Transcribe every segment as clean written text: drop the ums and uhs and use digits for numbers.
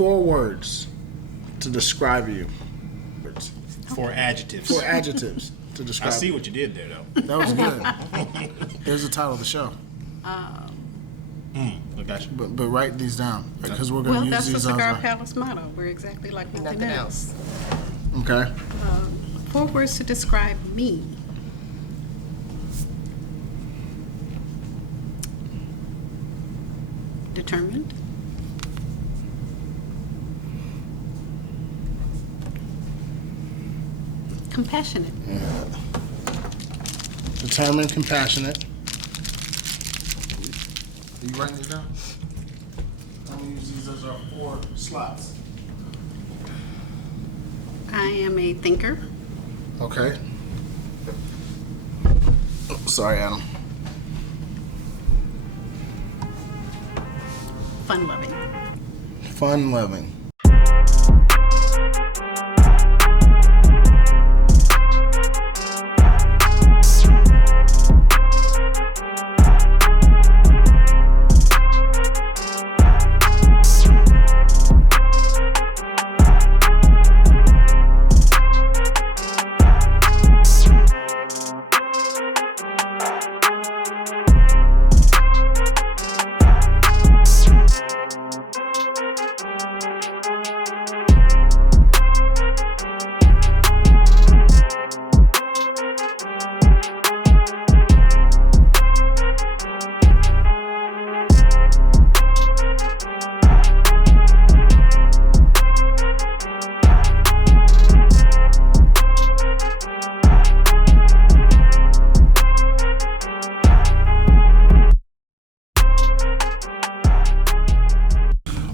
4 words to describe you. 4 adjectives. 4 adjectives to describe. I see what you did there, though. That was good. There's the title of the show. I got you. But write these down because we're going to use these. Well, that's the Cigar Palace motto. We're exactly like nothing else. Okay. 4 words to describe me. Determined. Compassionate. Yeah. Determined, compassionate. Are you writing these down? I'm going to use these as our 4 slots. I am a thinker. Okay. Oh, sorry, Adam. Fun-loving. Fun-loving.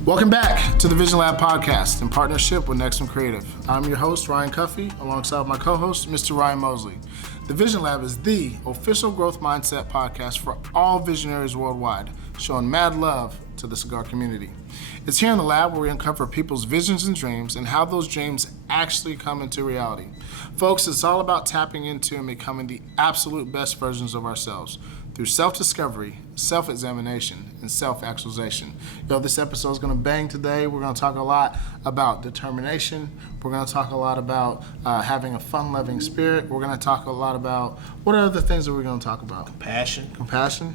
Welcome back to the Vision Lab podcast in partnership with Next One Creative. I'm your host, Ryan Cuffey, alongside my co-host, Mr. Ryan Mosley. The Vision Lab is the official growth mindset podcast for all visionaries worldwide, showing mad love to the cigar community. It's here in the lab where we uncover people's visions and dreams and how those dreams actually come into reality. Folks, it's all about tapping into and becoming the absolute best versions of ourselves through self-discovery, self-examination, and self-actualization. This episode is going to bang today. We're going to talk a lot about determination. We're going to talk a lot about having a fun-loving spirit. We're going to talk a lot about, what are the things that we're going to talk about? Compassion.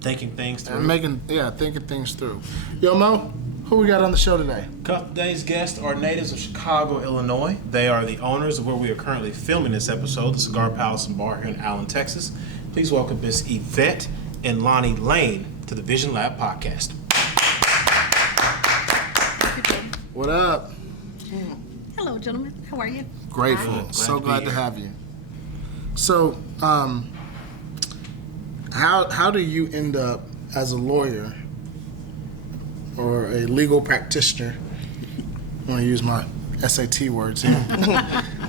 Thinking things through. Thinking things through. Yo, Mo, who we got on the show today? Today's guests are natives of Chicago, Illinois. They are the owners of where we are currently filming this episode, the Cigar Palace and Bar here in Allen, Texas. Please welcome Miss Yvette and Lanyia Lane to the Vision Lab podcast. What up? Hello, gentlemen. How are you? Grateful. Hi. So glad to have you. So, how do you end up as a lawyer or a legal practitioner? I want to use my SAT words here.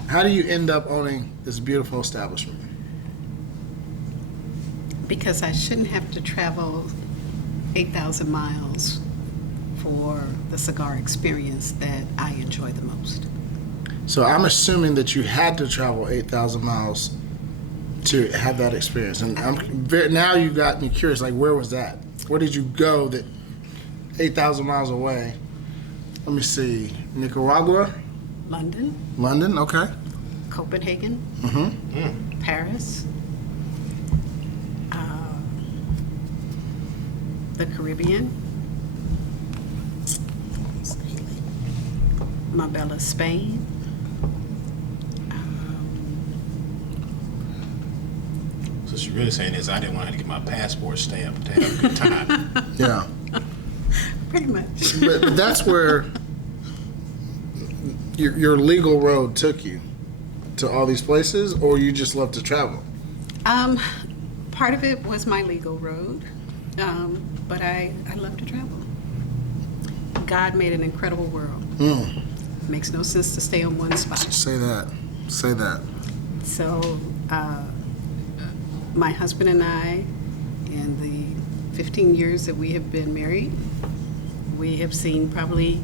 How do you end up owning this beautiful establishment? Because I shouldn't have to travel 8,000 miles for the cigar experience that I enjoy the most. So I'm assuming that you had to travel 8,000 miles to have that experience. And now you got me curious, like, where was that? Where did you go that 8,000 miles away? Let me see. Nicaragua? London, okay. Copenhagen. Paris. The Caribbean. Marbella, Spain. So what you're really saying is I didn't want to get my passport stamped to have a good time. Yeah. Pretty much. But that's where your legal road took you to all these places, or you just love to travel? Part of it was my legal road, but I love to travel. God made an incredible world. Makes no sense to stay on one spot. Say that. So my husband and I, in the 15 years that we have been married, we have seen probably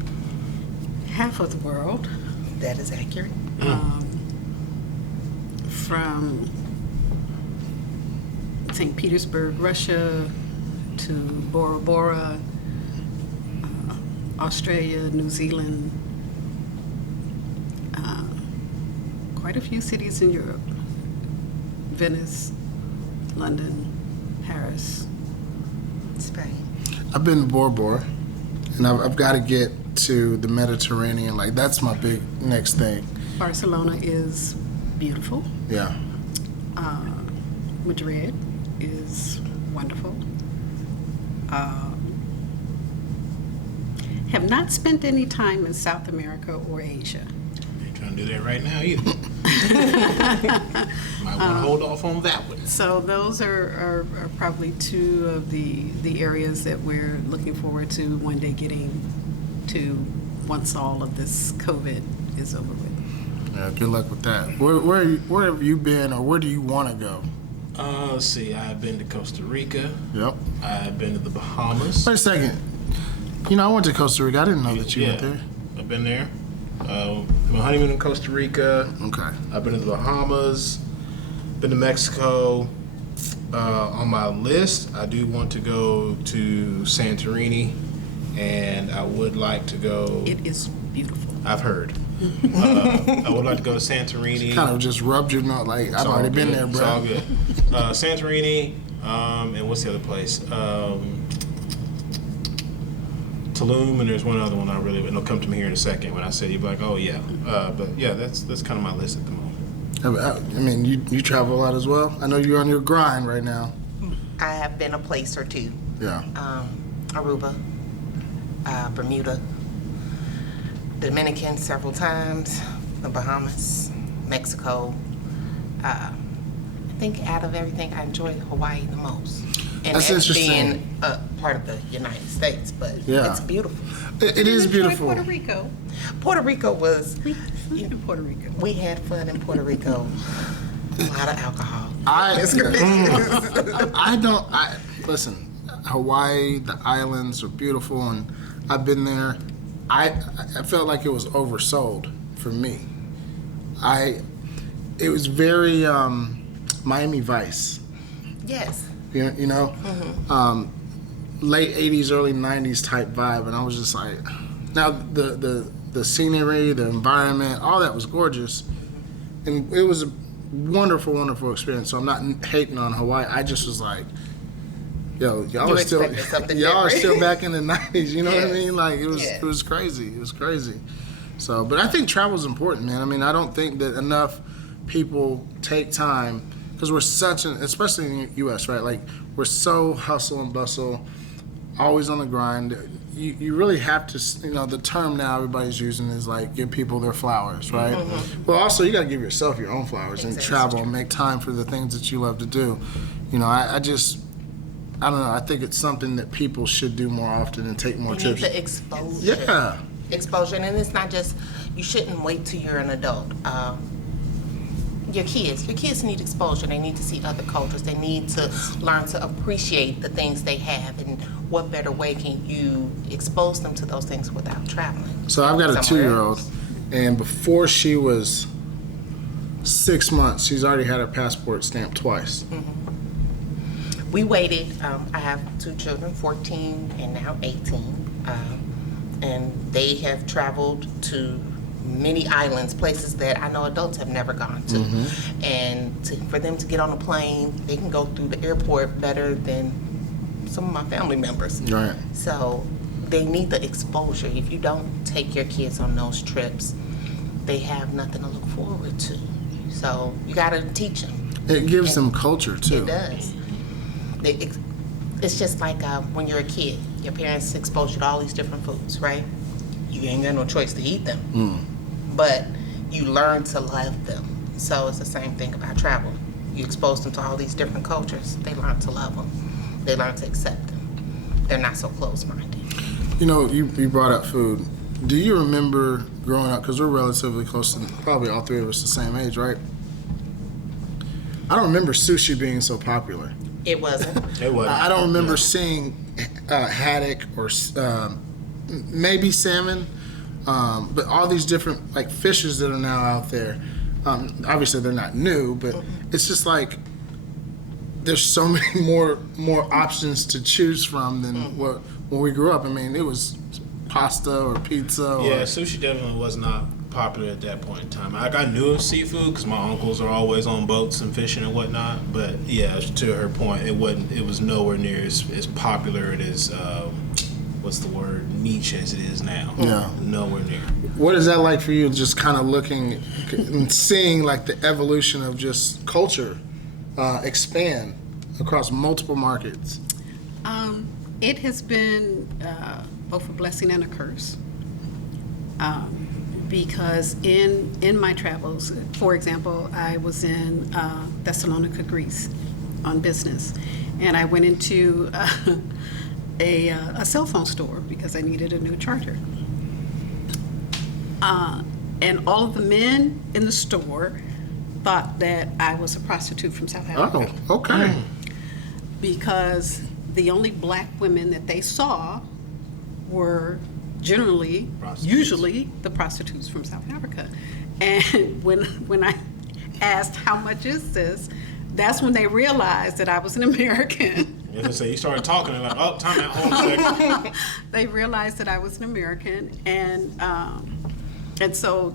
half of the world. That is accurate. From St. Petersburg, Russia, to Bora Bora, Australia, New Zealand, quite a few cities in Europe. Venice, London, Paris. Spain. I've been to Bora Bora, and I've got to get to the Mediterranean. Like, that's my big next thing. Barcelona is beautiful. Yeah. Madrid is wonderful. Have not spent any time in South America or Asia. Ain't trying to do that right now either. Might want to hold off on that one. So those are probably two of the areas that we're looking forward to one day getting to once all of this COVID is over with. Yeah, good luck with that. Where have you been, or where do you want to go? Let's see. I've been to Costa Rica. Yep. I've been to the Bahamas. Wait a second. You know, I went to Costa Rica. I didn't know that you went there. I've been there. My honeymoon in Costa Rica. Okay. I've been to the Bahamas. Been to Mexico. On my list, I do want to go to Santorini, and I would like to go. It is beautiful. I've heard. I would like to go to Santorini. Kind of just rubbed your nose like, I've already been there, bro. It's all good. Santorini, and what's the other place? Tulum, and there's one other one I really, it'll come to me here in a second. When I say, you'll be like, oh yeah. But yeah, that's kind of my list at the moment. I mean, you travel a lot as well. I know you're on your grind right now. I have been a place or two. Yeah. Aruba, Bermuda, Dominican several times, the Bahamas, Mexico. I think out of everything, I enjoy Hawaii the most. And That's that's interesting. being a part of the United States, but Yeah. it's beautiful. It is Enjoy beautiful. Puerto Rico. Puerto Rico was, We had fun in Puerto Rico. we had fun in Puerto Rico. A lot of alcohol. Listen, Hawaii, the islands are beautiful, and I've been there. I felt like it was oversold for me. It was very Miami Vice. Yes. You know, late '80s, early '90s type vibe, and I was just like, now the scenery, the environment, all that was gorgeous, and it was a wonderful, wonderful experience. So I'm not hating on Hawaii. I just was like, yo, y'all You are still expected something y'all are different. still back in the '90s. You know what I Yes. mean? Like it Yes. was crazy. It was crazy. So, but I think travel's important, man. I mean, I don't think that enough people take time. Because we're such an, especially in the U.S., right? Like, we're so hustle and bustle, always on the grind. You really have to, the term now everybody's using is like, give people their flowers, right? Mm-hmm. Well, also, you got to give yourself your own flowers and travel and make time for the things that you love to do. I don't know. I think it's something that people should do more often and take more You trips. need the exposure. Yeah. Exposure, and it's not just, you shouldn't wait till you're an adult. Your kids need exposure. They need to see other cultures. They need to learn to appreciate the things they have, and what better way can you expose them to those things without traveling? So I've got a somewhere 2-year-old, else. and before she was 6 months, she's already had her passport stamped twice. We waited. I have 2 children, 14 and now 18, and they have traveled to many islands, places that I know adults have never gone to. And for them to get on a plane, they can go through the airport better than some of my family members. Right. So they need the exposure. If you don't take your kids on those trips, they have nothing to look forward to. So you got to teach them. It gives them culture, too. It does. It's just like when you're a kid, your parents expose you to all these different foods, right? You ain't got no choice to eat them. But you learn to love them. So it's the same thing about travel. You expose them to all these different cultures. They learn to love them. They learn to accept them. They're not so close-minded. You brought up food. Do you remember growing up, because we're relatively close, to probably all three of us the same age, right? I don't remember sushi being so popular. It wasn't. It wasn't. I don't remember seeing haddock or maybe salmon, but all these different like fishes that are now out there. Obviously, they're not new, but it's just like there's so many more options to choose from than when we grew up. I mean, it was pasta or pizza? Or... Yeah, sushi definitely was not popular at that point in time. I knew of seafood because my uncles are always on boats and fishing and whatnot. But yeah, to her point, it was nowhere near as popular and as what's the word, niche as it is now. Yeah, nowhere near. What is that like for you? Just kind of looking and seeing like the evolution of just culture expand across multiple markets. It has been both a blessing and a curse. Because in my travels, for example, I was in Thessalonica, Greece on business, and I went into a cell phone store because I needed a new charger. And all of the men in the store thought that I was a prostitute from South Africa. Oh, okay. Because the only black women that they saw were generally, usually, the prostitutes from South Africa. And when I asked how much is this, that's when they realized that I was an American. As I say, you started talking and like, oh, time out, hold on a second. They realized that I was an American, and so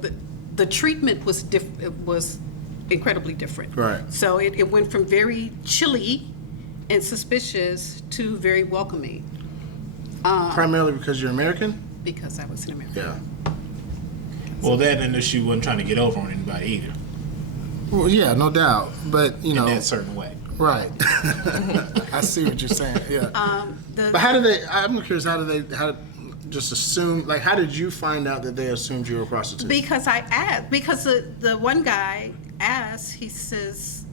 the treatment was incredibly different. Right. So it went from very chilly and suspicious to very welcoming. Primarily because you're American? Because I was an American. Yeah. Well, that and she wasn't trying to get over on anybody either. Well, yeah, no doubt. But, you know. In that certain way. Right. I see what you're saying. Yeah. But how did they, I'm curious, how did just assume, like, how did you find out that they assumed you were a prostitute? Because I asked, because the one guy asked, he says,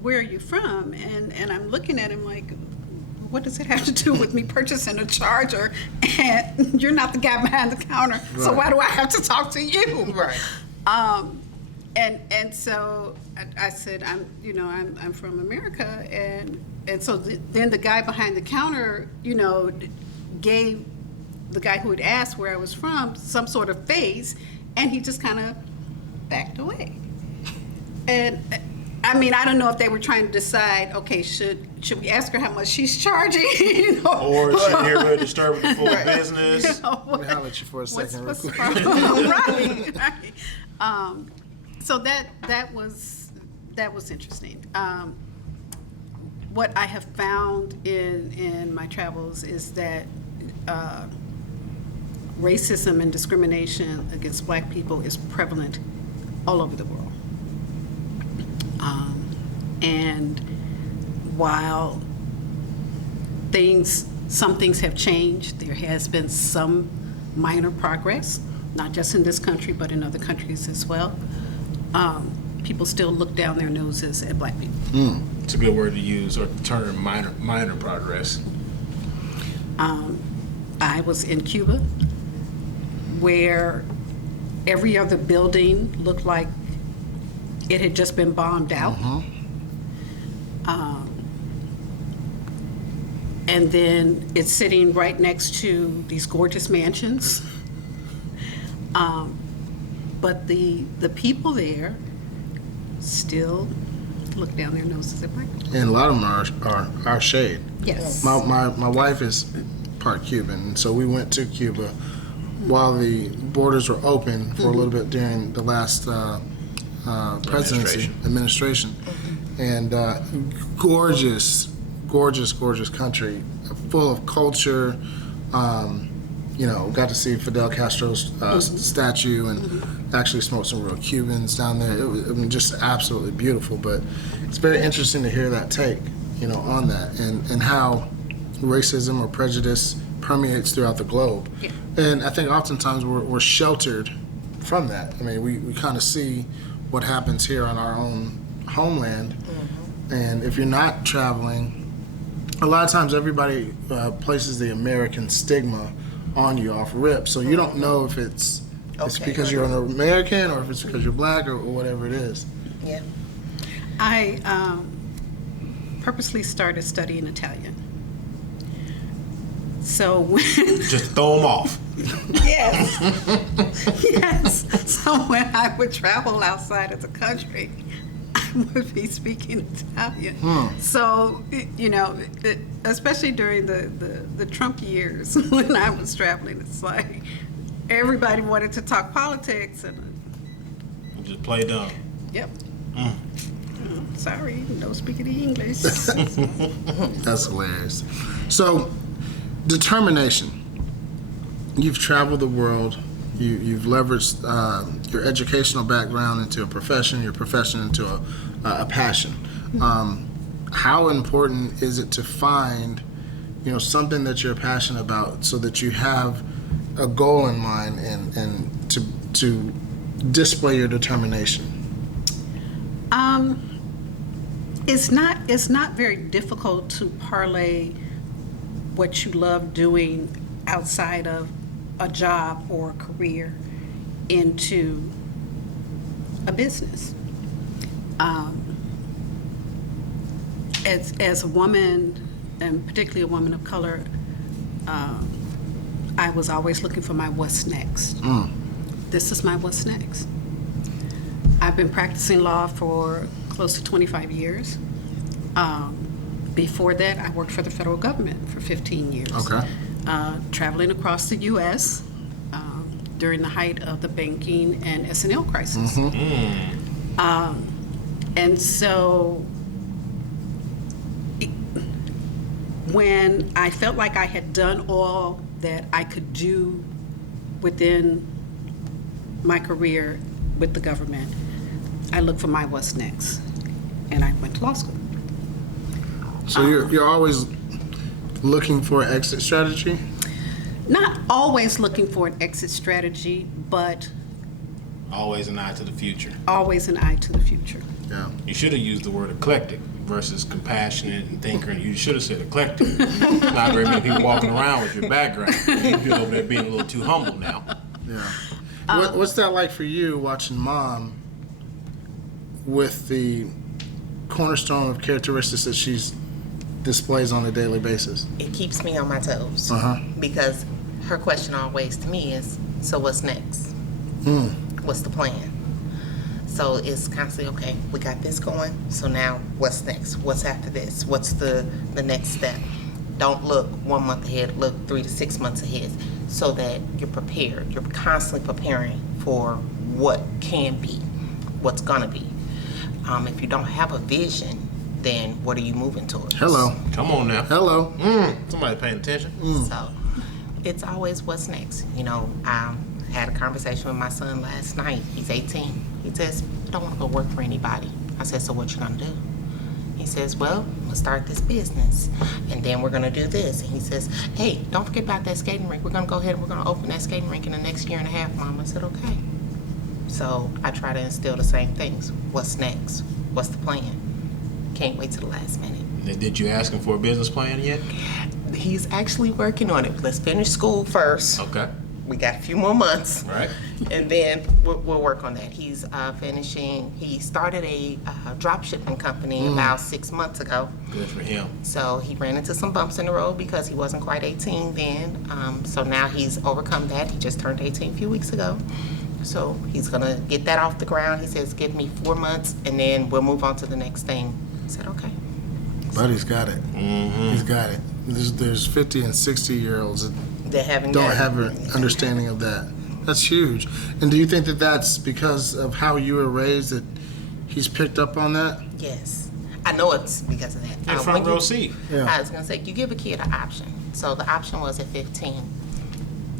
where are you from? And I'm looking at him like, what does it have to do with me purchasing a charger? And you're not the guy behind the counter, so why do I have to talk to you? Right. And so I said, I'm from America, and so then the guy behind the counter, gave the guy who had asked where I was from some sort of face, and he just kind of backed away. And I mean, I don't know if they were trying to decide, okay, should we ask her how much she's charging? Or should we hear her disturb the full business? Let me holler at you for a second. What's the real quick. problem? Right. So that was interesting. What I have found in my travels is that racism and discrimination against black people is prevalent all over the world. And while some things have changed, there has been some minor progress, not just in this country, but in other countries as well. People still look down their noses at black people. It's a good word to use, or the term minor progress. I was in Cuba, where every other building looked like it had just been bombed out. And then it's sitting right next to these gorgeous mansions. But the people there still look down their noses at black people. And a lot of them are our shade. Yes. My wife is part Cuban, and so we went to Cuba while the borders were open for a little bit during the last administration. And gorgeous country, full of culture. Got to see Fidel Castro's statue and actually smoked some real Cubans down there. It was just absolutely beautiful. But it's very interesting to hear that take, on that and how racism or prejudice permeates throughout the globe. Yeah. And I think oftentimes we're sheltered from that. I mean, we kind of see what happens here on our own homeland. And if you're not traveling, a lot of times everybody places the American stigma on you off rip, so you don't know if it's because you're an American or if it's because you're black or whatever it is. Yeah. I purposely started studying Italian. So when Just throw them off. yes, yes. So when I would travel outside of the country, would be speaking Italian. So, especially during the Trump years when I was traveling, it's like everybody wanted to talk politics and just play dumb. yep. Sorry, no speaking English. That's hilarious. So, determination. You've traveled the world. You've leveraged your educational background into a profession, your profession into a passion. How important is it to find, something that you're passionate about, so that you have a goal in mind and to display your determination? It's not very difficult to parlay what you love doing outside of a job or a career into a business. As a woman, and particularly a woman of color, I was always looking for my what's next. This is my what's next. I've been practicing law for close to 25 years. Before that, I worked for the federal government for 15 years. Okay. Traveling across the U.S. During the height of the banking and S&L crisis. And so when I felt like I had done all that I could do within my career with the government, I looked for my what's next, and I went to law school. So you're always looking for an exit strategy? Not always looking for an exit strategy, but Always an eye to the future. always an eye to the future. Yeah. You should have used the word eclectic versus compassionate and thinker. You should have said eclectic. Not very many people walking around with your background. You're over there being a little too humble now. Yeah. What's that like for you, watching Mom with the cornerstone of characteristics that she's displays on a daily basis? It keeps me on my toes. Uh-huh. Because her question always to me is, so what's next? What's the plan? So it's constantly, okay, we got this going, so now what's next? What's after this? What's the next step? Don't look 1 month ahead, look 3 to 6 months ahead, so that you're prepared. You're constantly preparing for what can be, what's gonna be. If you don't have a vision, then what are you moving towards? Hello. Come on now. Hello. Somebody paying attention. So it's always what's next. I had a conversation with my son last night. He's 18. He says, I don't want to go work for anybody. I said, so what you gonna do? He says, well, we'll start this business, and then we're gonna do this. And he says, hey, don't forget about that skating rink. We're gonna go ahead and we're gonna open that skating rink in the next year and a half, Mom. I said, okay. So I try to instill the same things. What's next? What's the plan? Can't wait till the last minute. Did you ask him for a business plan yet? He's actually working on it. Let's finish school first. Okay. We got a few more months. Right. And then we'll work on that. He's finishing, he started a drop shipping company about 6 months ago. Good for him. So he ran into some bumps in the road because he wasn't quite 18 then. So now he's overcome that. He just turned 18 a few weeks ago. So he's gonna get that off the ground. He says, give me 4 months and then we'll move on to the next thing. I said, okay. Buddy's got it. He's got it. There's 50 and 60-year-olds that They haven't don't got have it. an understanding of that. That's huge. And do you think that that's because of how you were raised that he's picked up on that? Yes. I know it's because of that. In front when row you- seat. Yeah. I was gonna say, you give a kid an option. So the option was at 15.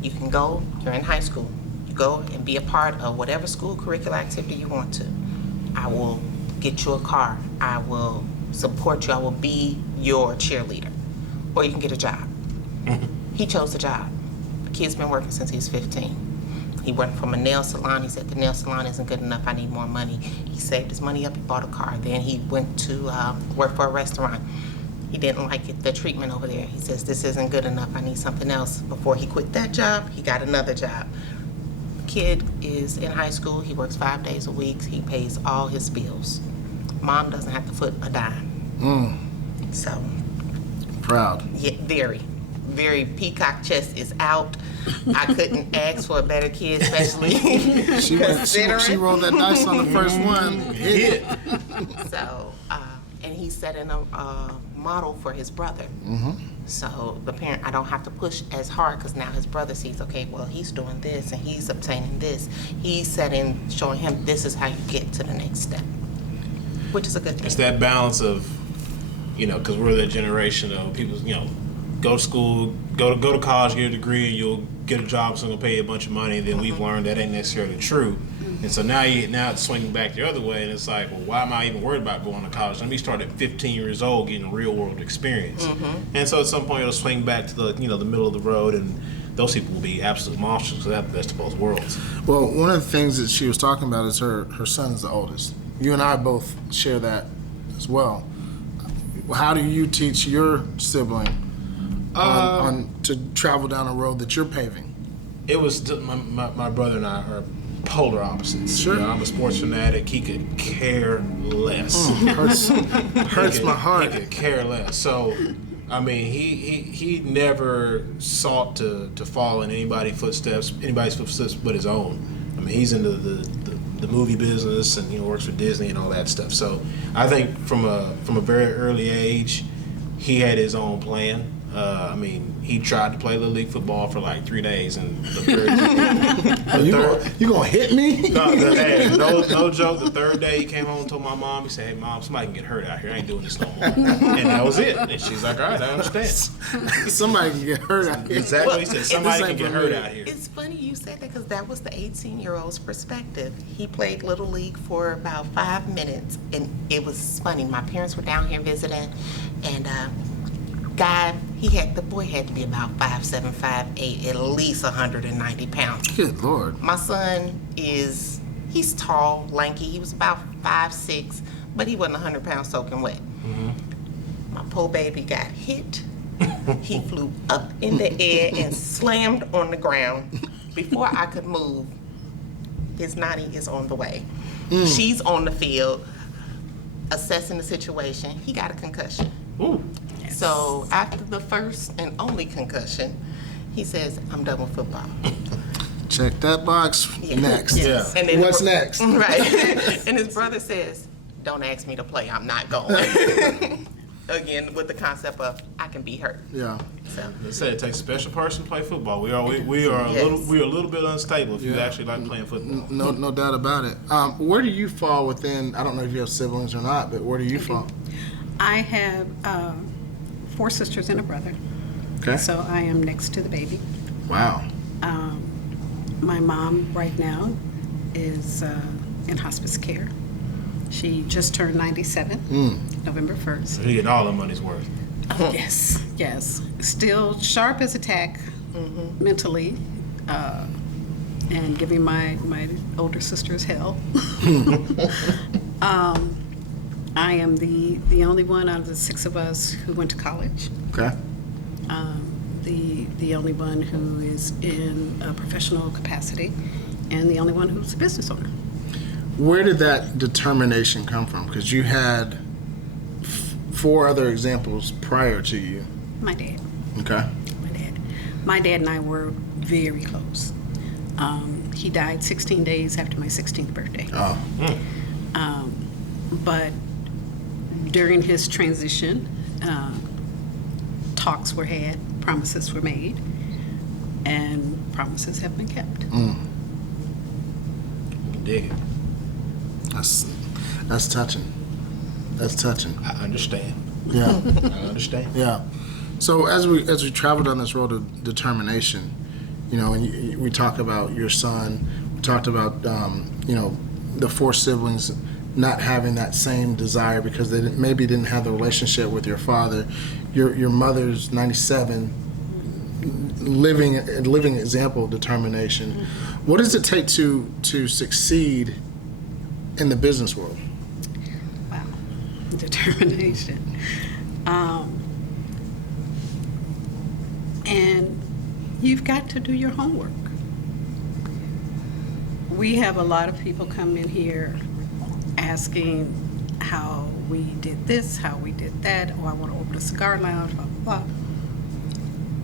You can go, you're in high school, you go and be a part of whatever school curricular activity you want to. I will get you a car. I will support you. I will be your cheerleader. Or you can get a job. He chose the job. The kid's been working since he was 15. He went from a nail salon. He said, the nail salon isn't good enough. I need more money. He saved his money up. He bought a car. Then he went to work for a restaurant. He didn't like it, the treatment over there. He says, this isn't good enough. I need something else. Before he quit that job, he got another job. Kid is in high school. He works 5 days a week. He pays all his bills. Mom doesn't have to foot a dime. So, Proud. yeah, very, very peacock chest is out. I couldn't ask for a better kid, especially She rolled that dice on the first one. Hit it. So, and he's setting a model for his brother. So the parent, I don't have to push as hard because now his brother sees, okay, well, he's doing this and he's obtaining this. He's showing him this is how you get to the next step, which is a good thing. It's that balance of, because we're that generation of people, go to school, go to college, get a degree, and you'll get a job, so gonna pay you a bunch of money. Then we've learned that ain't necessarily true, and so now it's swinging back the other way, and it's like, well, why am I even worried about going to college? Let me start at 15 years old, getting real world experience, and so at some point it'll swing back to the the middle of the road, and those people will be absolute monsters. So that's the best of both worlds. Well, one of the things that she was talking about is her son is the oldest. You and I both share that as well. How do you teach your sibling on to travel down a road that you're paving? It was my brother and I are polar opposites. Sure. I'm a sports fanatic. He could care less. Hurts my heart. He could care less. So, I mean, he never sought to follow in anybody's footsteps but his own. I mean, he's into the movie business and works for Disney and all that stuff. So, I think from a very early age, he had his own plan. I mean, he tried to play Little League football for like 3 days, and You gonna hit me? No joke. The third day he came home and told my mom, he said, "Hey, Mom, somebody can get hurt out here. I ain't doing this no more." And that was it. And she's like, "All right, I understand." Somebody can get hurt out here. Exactly. He said, "Somebody can get hurt out here." It's funny you said that because that was the 18-year-old's perspective. He played Little League for about 5 minutes, and it was funny. My parents were down here visiting, and the boy had to be about 5'7", 5'8", at least 190 pounds. Good Lord. My son he's tall, lanky. He was about 5'6", but he wasn't 100 pounds soaking wet. My poor baby got hit. He flew up in the air and slammed on the ground. Before I could move, his nanny is on the way. She's on the field assessing the situation. He got a concussion. Ooh. So after the first and only concussion, he says, "I'm done with football." Check that box. Yeah. Next. Yes. Yeah. And then What's next? Right. And his brother says, "Don't ask me to play. I'm not going." Again, with the concept of I can be hurt. Yeah. So They say it takes a special person to play football. We are a little bit unstable if you actually like playing football. No doubt about it. Where do you fall within? I don't know if you have siblings or not, but where do you fall? I have 4 sisters and a brother. Okay. So I am next to the baby. Wow. My mom right now is in hospice care. She just turned 97, November 1st. So you get all the money's worth. Yes. Still sharp as a tack mentally, and giving my older sisters hell. I am the only one out of the 6 of us who went to college. Okay. The only one who is in a professional capacity, and the only one who's a business owner. Where did that determination come from? Because you had 4 other examples prior to you. My dad. Okay. My dad and I were very close. He died 16 days after my 16th birthday. Oh. But during his transition, talks were had, promises were made, and promises have been kept. Dig it. That's touching. That's touching. I understand. Yeah. I understand. Yeah. So as we travel down this road of determination, and we talk about your son, we talked about the 4 siblings not having that same desire because they maybe didn't have the relationship with your father. Your mother's 97, living example of determination. What does it take to succeed in the business world? Wow, determination. And you've got to do your homework. We have a lot of people come in here asking how we did this, how we did that, oh, I want to open a cigar lounge, blah, blah, blah.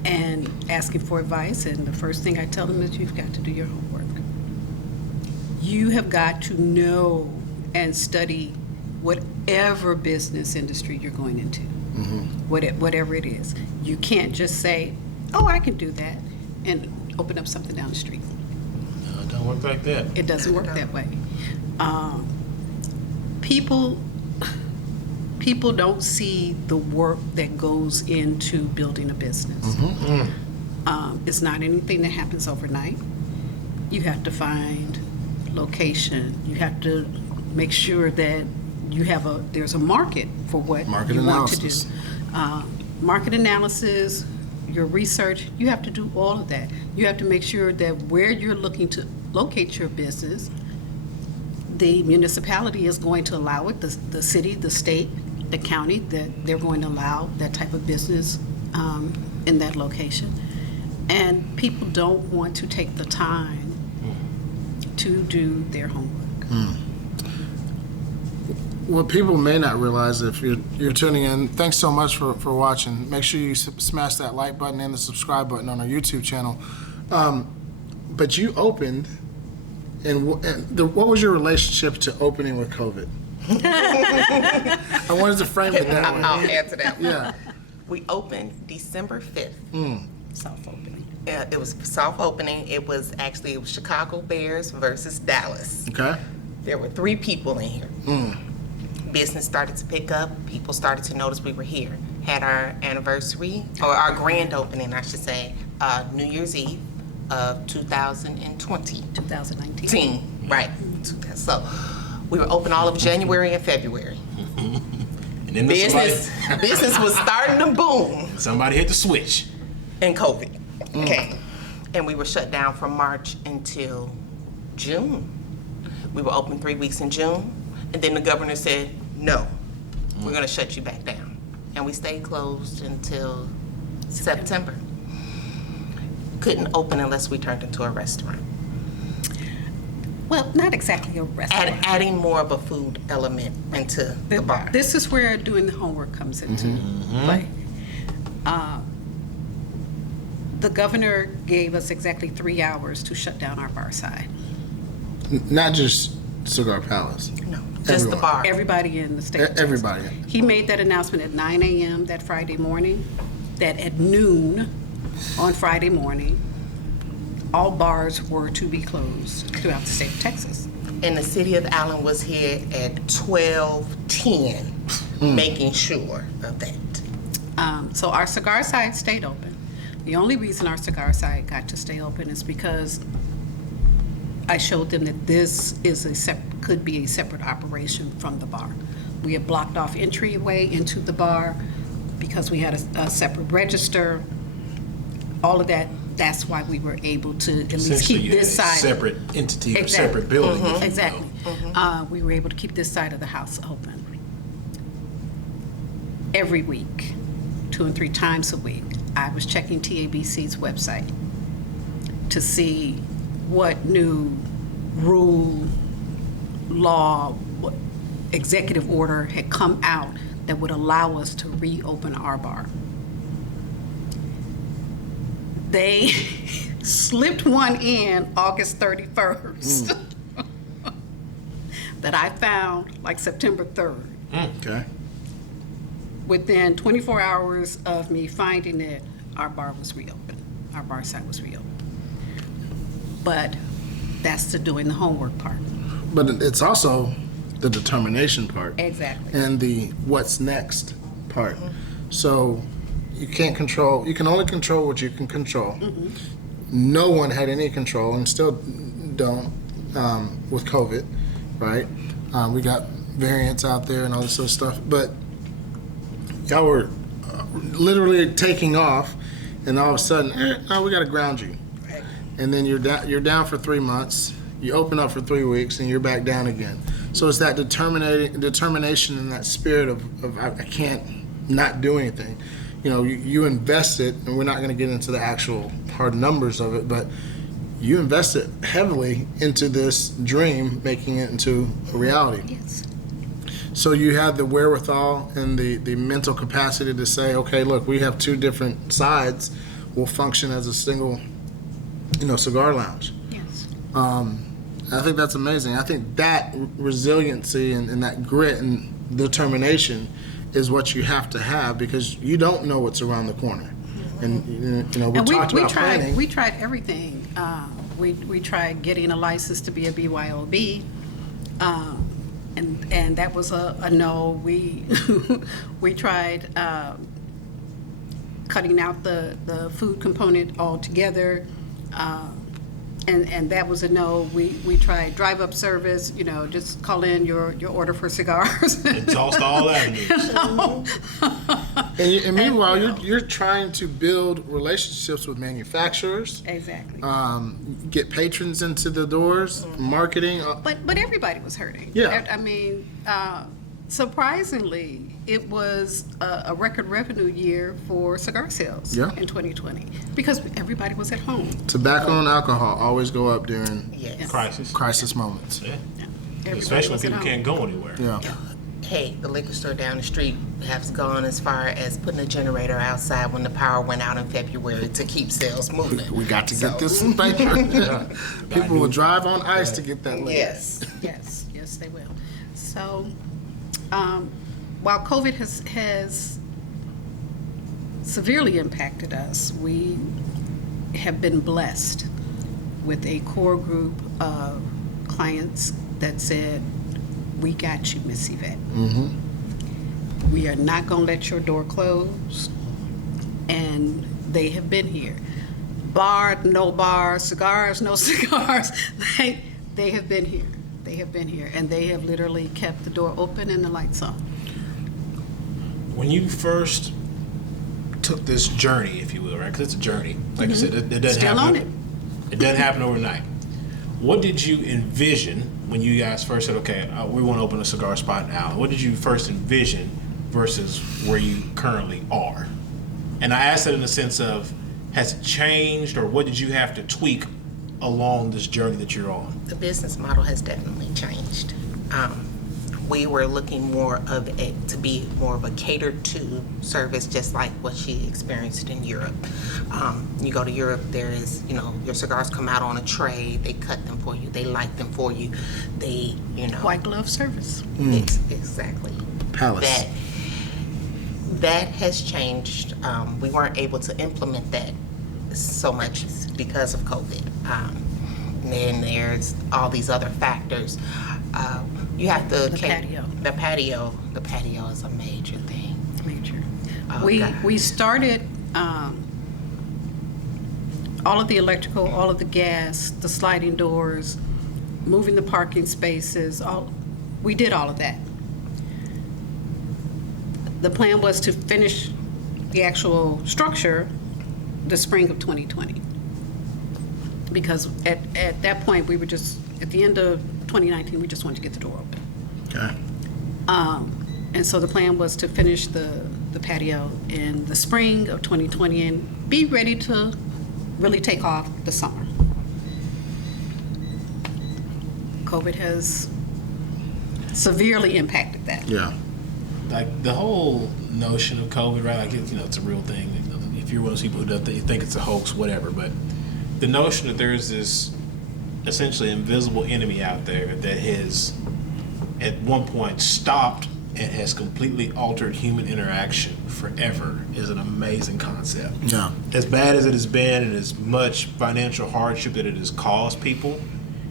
and asking for advice. And the first thing I tell them is you've got to do your homework. You have got to know and study whatever business industry you're going into, whatever it is. You can't just say, oh, I can do that, and open up something down the street. No, it don't work like that. It doesn't work that way. People don't see the work that goes into building a business. It's not anything that happens overnight. You have to find location. You have to make sure that there's a market for what Market you analysis. want to do. Market analysis, your research, you have to do all of that. You have to make sure that where you're looking to locate your business, the municipality is going to allow it, the city, the state, the county, that they're going to allow that type of business in that location. And people don't want to take the time to do their homework. What people may not realize, if you're tuning in, thanks so much for watching. Make sure you smash that like button and the subscribe button on our YouTube channel. But you opened, and what was your relationship to opening with COVID? I wanted to frame it that way. I'll answer that one. Yeah. We opened December 5th. Soft opening. It was soft opening. It was Chicago Bears versus Dallas. Okay. There were 3 people in here. Business started to pick up. People started to notice we were here. Had our anniversary, or our grand opening, I should say, New Year's Eve of 2020. 2019. Right. So we were open all of January and February. And then Business was starting to boom. somebody hit the switch. And COVID came. And we were shut down from March until June. We were open 3 weeks in June, and then the governor said, no, we're gonna shut you back down. And we stayed closed until September. Couldn't open unless we turned into a restaurant. Well, not exactly a restaurant. Adding more of a food element into the bar. This is where doing the homework comes into play. The governor gave us exactly 3 hours to shut down our bar side. Not just Cigar Palace. No, just the Everyone. bar. Everybody in the state of Texas. Everybody. He made that announcement at 9 a.m. that Friday morning, that at noon on Friday morning, all bars were to be closed throughout the state of Texas. And the city of Allen was here at 12:10, making sure of that. So our cigar side stayed open. The only reason our cigar side got to stay open is because I showed them that this is could be a separate operation from the bar. We had blocked off entryway into the bar because we had a separate register. All of that, that's why we were able to at least Essentially, keep you had this a side. separate entity or Exactly. separate building. if you will. Exactly. We were able to keep this side of the house open. Every week, 2 and 3 times a week, I was checking TABC's website to see what new rule, law, what executive order had come out that would allow us to reopen our bar. They slipped one in August 31st that I found like September 3rd. Okay. Within 24 hours of me finding it, our bar was reopened. Our bar site was reopened. But that's the doing the homework part. But it's also the determination part. Exactly. And the what's next part. So you can only control what you can control. No one had any control, and still don't, with COVID, right? We got variants out there and all this other stuff, but y'all were literally taking off, and all of a sudden, we got to ground you. Right. And then you're down for 3 months. You open up for 3 weeks, and you're back down again. So it's that determination and that spirit of I can't not do anything. You know, you invest it, and we're not going to get into the actual hard numbers of it, but you invested heavily into this dream, making it into a reality. Yes. So you had the wherewithal and the mental capacity to say, okay, look, we have 2 different sides. will function as a single, cigar lounge. Yes. I think that's amazing. I think that resiliency and that grit and determination is what you have to have, because you don't know what's around the corner. And we tried everything. We tried getting a license to be a BYOB, and that was a no. We we tried cutting out the food component altogether. And that was a no. We tried drive-up service, just call in your order for cigars. Exhaust all avenues. And meanwhile, you're trying to build relationships with manufacturers. Exactly. Get patrons into the doors, marketing. But everybody was hurting. Yeah. I mean, surprisingly, it was a record revenue year for cigar sales in 2020 because everybody was at home. Tobacco and alcohol always go up during crisis moments. Yeah. Especially when people can't go anywhere. Yeah. Hey, the liquor store down the street has gone as far as putting a generator outside when the power went out in February to keep sales moving. We got to get this in paper. People will drive on ice to get that liquor. Yes, they will. So, while COVID has severely impacted us, we have been blessed with a core group of clients that said, "We got you, Miss Yvette. Mm-hmm. We are not going to let your door close." And they have been here. Bar, no bar, cigars, no cigars. They have been here. They have been here, and they have literally kept the door open and the lights on. When you first took this journey, if you will, right? Because it's a journey. Like you said, it doesn't Still happen. on it. It doesn't happen overnight. What did you envision when you guys first said, okay, we want to open a cigar spot in Allen? What did you first envision versus where you currently are? And I ask that in the sense of, has it changed, or what did you have to tweak along this journey that you're on? The business model has definitely changed. We were looking to be more of a catered to service, just like what she experienced in Europe. You go to Europe, there is, your cigars come out on a tray, they cut them for you, they light them for you, they, White glove service. Exactly. Palace. That has changed. We weren't able to implement that so much because of COVID. And then there's all these other factors. You have to The patio. The patio is a major thing. Major. Oh, We started all of the electrical, all of the gas, the sliding doors, moving the parking spaces. We did all of that. The plan was to finish the actual structure the spring of 2020. Because at that point, we were just, at the end of 2019, we just wanted to get the door open. Okay. And so the plan was to finish the patio in the spring of 2020 and be ready to really take off the summer. COVID has severely impacted that. Yeah. Like the whole notion of COVID, right? Like, it's a real thing. If you're one of those people who think it's a hoax, whatever, but the notion that there's this essentially invisible enemy out there that has at one point stopped and has completely altered human interaction forever is an amazing concept. Yeah. As bad as it has been and as much financial hardship that it has caused people,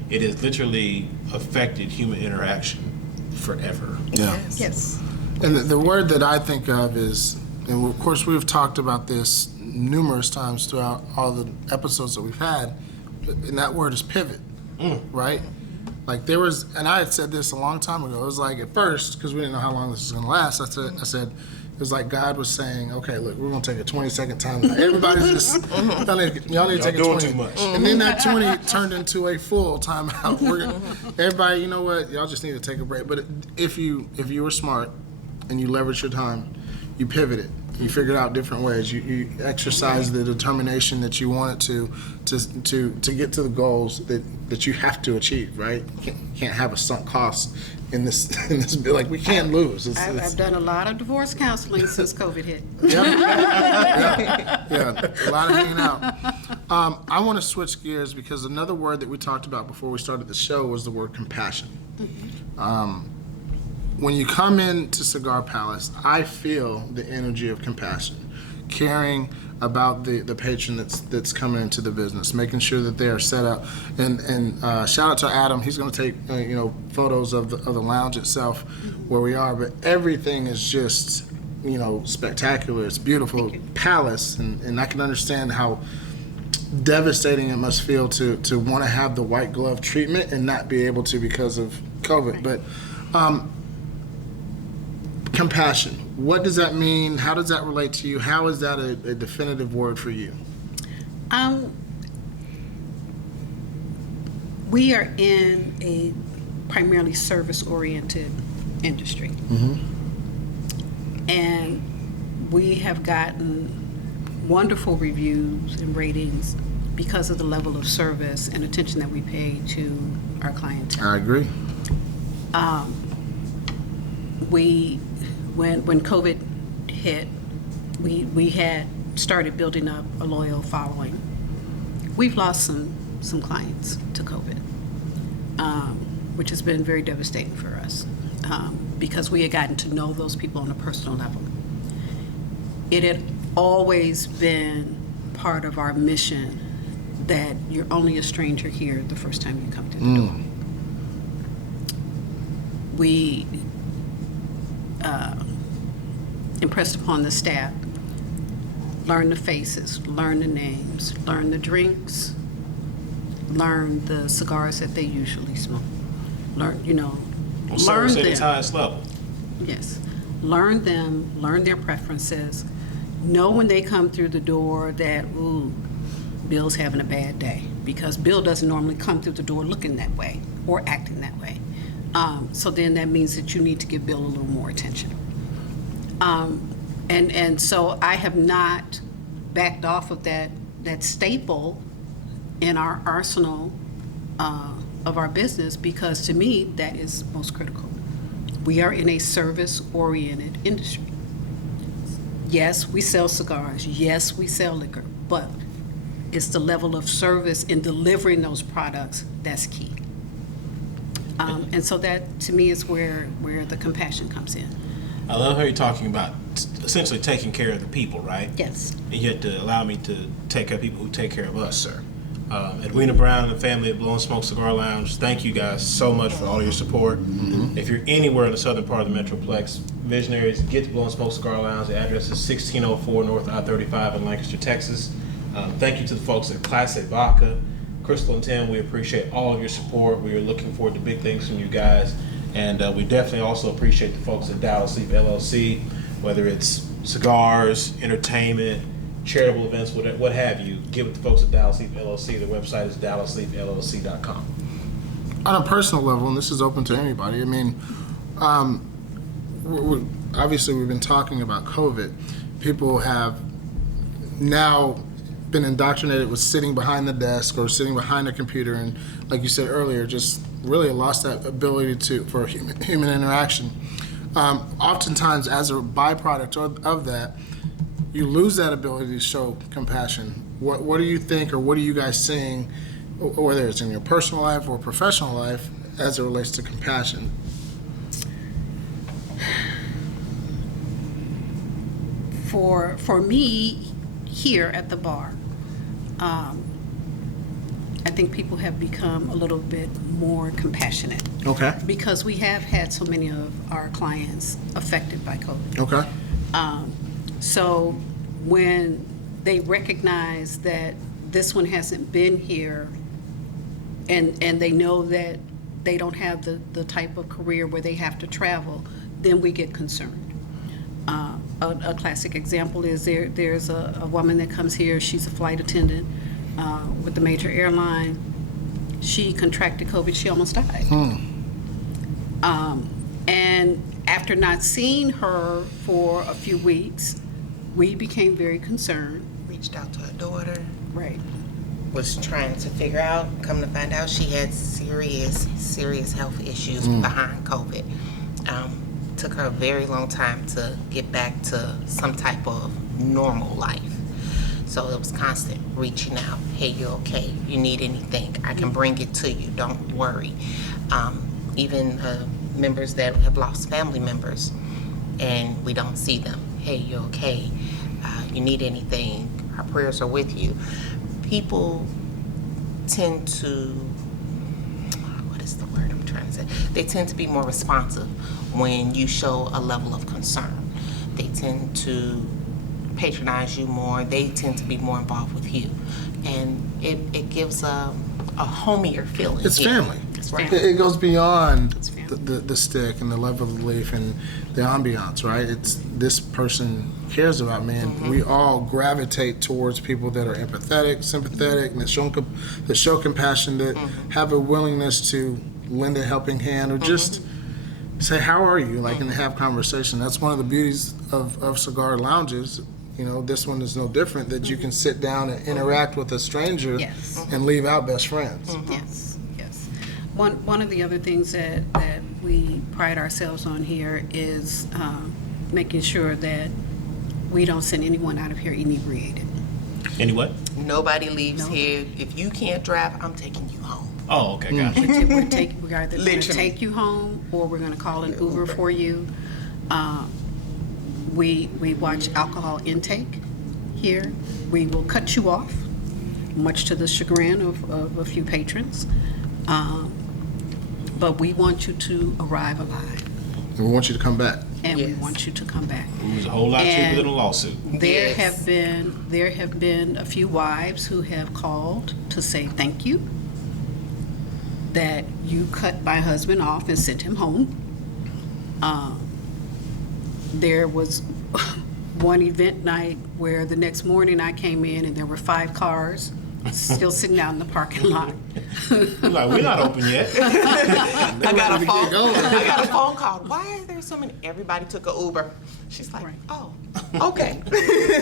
it has literally affected human interaction forever. Yeah. Yes. And the word that I think of is, and of course we've talked about this numerous times throughout all the episodes that we've had, and that word is pivot, right? Like there was, and I had said this a long time ago, it was like at first, because we didn't know how long this was going to last, I said, it was like God was saying, okay, look, we're going to take a 20-second time. Everybody's just, y'all need to take a 20. Too much. And then that 20 turned into a full timeout. Everybody, you know what, y'all just need to take a break. But if you were smart and you leveraged your time, you pivoted. You figured out different ways. You exercised the determination that you wanted to get to the goals that you have to achieve, right? You can't have a sunk cost in this like we can't lose. I've done a lot of divorce counseling since COVID hit. Yeah, a lot of hanging out. I want to switch gears because another word that we talked about before we started the show was the word compassion. When you come into Cigar Palace, I feel the energy of compassion, caring about the patron that's coming into the business, making sure that they are set up. And shout out to Adam. He's going to take photos of the lounge itself where we are, but everything is just spectacular. It's beautiful palace, and I can understand how devastating it must feel to want to have the white glove treatment and not be able to because of COVID. But compassion, what does that mean? How does that relate to you? How is that a definitive word for you? We are in a primarily service-oriented industry. And we have gotten wonderful reviews and ratings because of the level of service and attention that we pay to our clientele. I agree. When COVID hit, we had started building up a loyal following. We've lost some clients to COVID, which has been very devastating for us because we had gotten to know those people on a personal level. It had always been part of our mission that you're only a stranger here the first time you come to the door. We impressed upon the staff, learn the faces, learn the names, learn the drinks, learn the cigars that they usually smoke. Learn Service at them. its highest level. Yes. Learn them, learn their preferences. Know when they come through the door that, Bill's having a bad day, because Bill doesn't normally come through the door looking that way or acting that way. So then that means that you need to give Bill a little more attention. And so I have not backed off of that staple in our arsenal of our business, because to me that is most critical. We are in a service-oriented industry. Yes, we sell cigars. Yes, we sell liquor, but it's the level of service in delivering those products that's key. And so that, to me, is where the compassion comes in. I love how you're talking about essentially taking care of the people, right? Yes. And you have to allow me to take care of people who take care of us, sir. Edwina Brown and the family at Blowing Smoke Cigar Lounge, thank you guys so much for all of your support. If you're anywhere in the southern part of the Metroplex, visionaries, get to Blowing Smoke Cigar Lounge. The address is 1604 North I-35 in Lancaster, Texas. Thank you to the folks at Classic Vodka. Crystal and Tim, we appreciate all of your support. We are looking forward to big things from you guys. And we definitely also appreciate the folks at Dallas Leaf LLC, whether it's cigars, entertainment, charitable events, what have you. Get with the folks at Dallas Leaf LLC. Their website is dallasleafllc.com. On a personal level, and this is open to anybody, I mean, obviously we've been talking about COVID. People have now been indoctrinated with sitting behind the desk or sitting behind a computer, and like you said earlier, just really lost that ability for human interaction. Oftentimes, as a byproduct of that, you lose that ability to show compassion. What do you think, or what are you guys seeing, whether it's in your personal life or professional life, as it relates to compassion? For me, here at the bar, I think people have become a little bit more compassionate. Okay. Because we have had so many of our clients affected by COVID. Okay. So when they recognize that this one hasn't been here, and they know that they don't have the type of career where they have to travel, then we get concerned. A classic example is there's a woman that comes here. She's a flight attendant with a major airline. She contracted COVID. She almost died. And after not seeing her for a few weeks, we became very concerned. Reached out to her daughter. Right. Was trying to figure out, come to find out she had serious health issues behind COVID. Took her a very long time to get back to some type of normal life. So it was constant reaching out. Hey, you okay? You need anything? I can bring it to you. Don't worry. Even members that have lost family members and we don't see them. Hey, you okay? You need anything? Our prayers are with you. People tend to, what is the word I'm trying to say? They tend to be more responsive when you show a level of concern. They tend to patronize you more. They tend to be more involved with you. And it gives a homier feeling. It's here. family. That's right. It goes beyond It's family. the stick and the level of belief and the ambiance, right? It's this person cares about me, and we all gravitate towards people that are empathetic, sympathetic, and that show compassion, that have a willingness to lend a helping hand or just say, how are you? Like, and have conversation. That's one of the beauties of cigar lounges. You know, this one is no different, that you can sit down and interact with a stranger Yes. and leave out best friends. Yes, yes. One of the other things that we pride ourselves on here is making sure that we don't send anyone out of here inebriated. Anyway. Nobody leaves No. here. If you can't drive, I'm taking you home. Oh, okay, gotcha. We're either going to Literally. take you home, or we're going to call an Uber for you. We watch alcohol intake here. We will cut you off, much to the chagrin of a few patrons. But we want you to arrive alive, And we want you to come back. and we Yes. want you to come back. It was a whole lot cheaper And than a lawsuit. There Yes. have been a few wives who have called to say thank you, that you cut my husband off and sent him home. There was one event night where the next morning I came in and there were 5 cars still sitting out in the parking lot. We're like, we're not open yet. I got a phone. going. I got a phone call. Why are there so many? Everybody took an Uber. She's like, Right. oh, okay.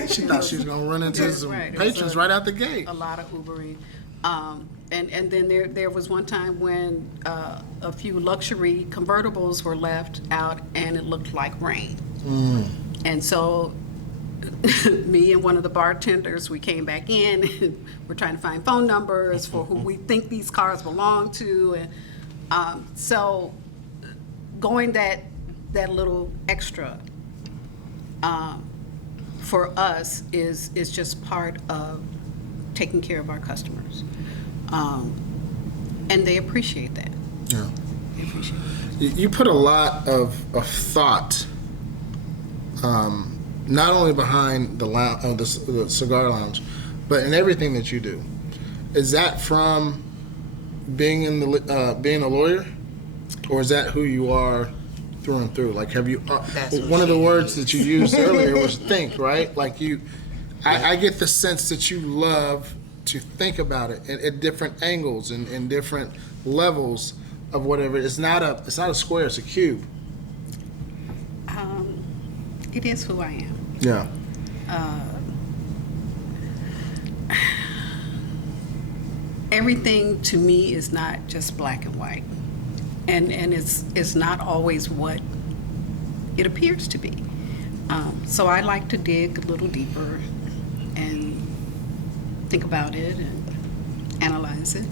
She thought she was going to run into some Right, it was patrons right out the gate. A lot of Ubering. And then there was one time when a few luxury convertibles were left out and it looked like rain. And so me and one of the bartenders, we came back in, and we're trying to find phone numbers for who we think these cars belong to. And so going that little extra for us is just part of taking care of our customers. And they appreciate that. Yeah. They appreciate it. You put a lot of thought, not only behind the cigar lounge, but in everything that you do. Is that from being being a lawyer, or is that who you are through and through? Like, have you? That's who One of the she words is. that you used earlier was think, right? Like you, I get the sense that you love to think about it at different angles and different levels of whatever. It's not a square. It's a cube. It is who I am. Yeah. Everything to me is not just black and white, and it's not always what it appears to be. So I like to dig a little deeper and think about it and analyze it.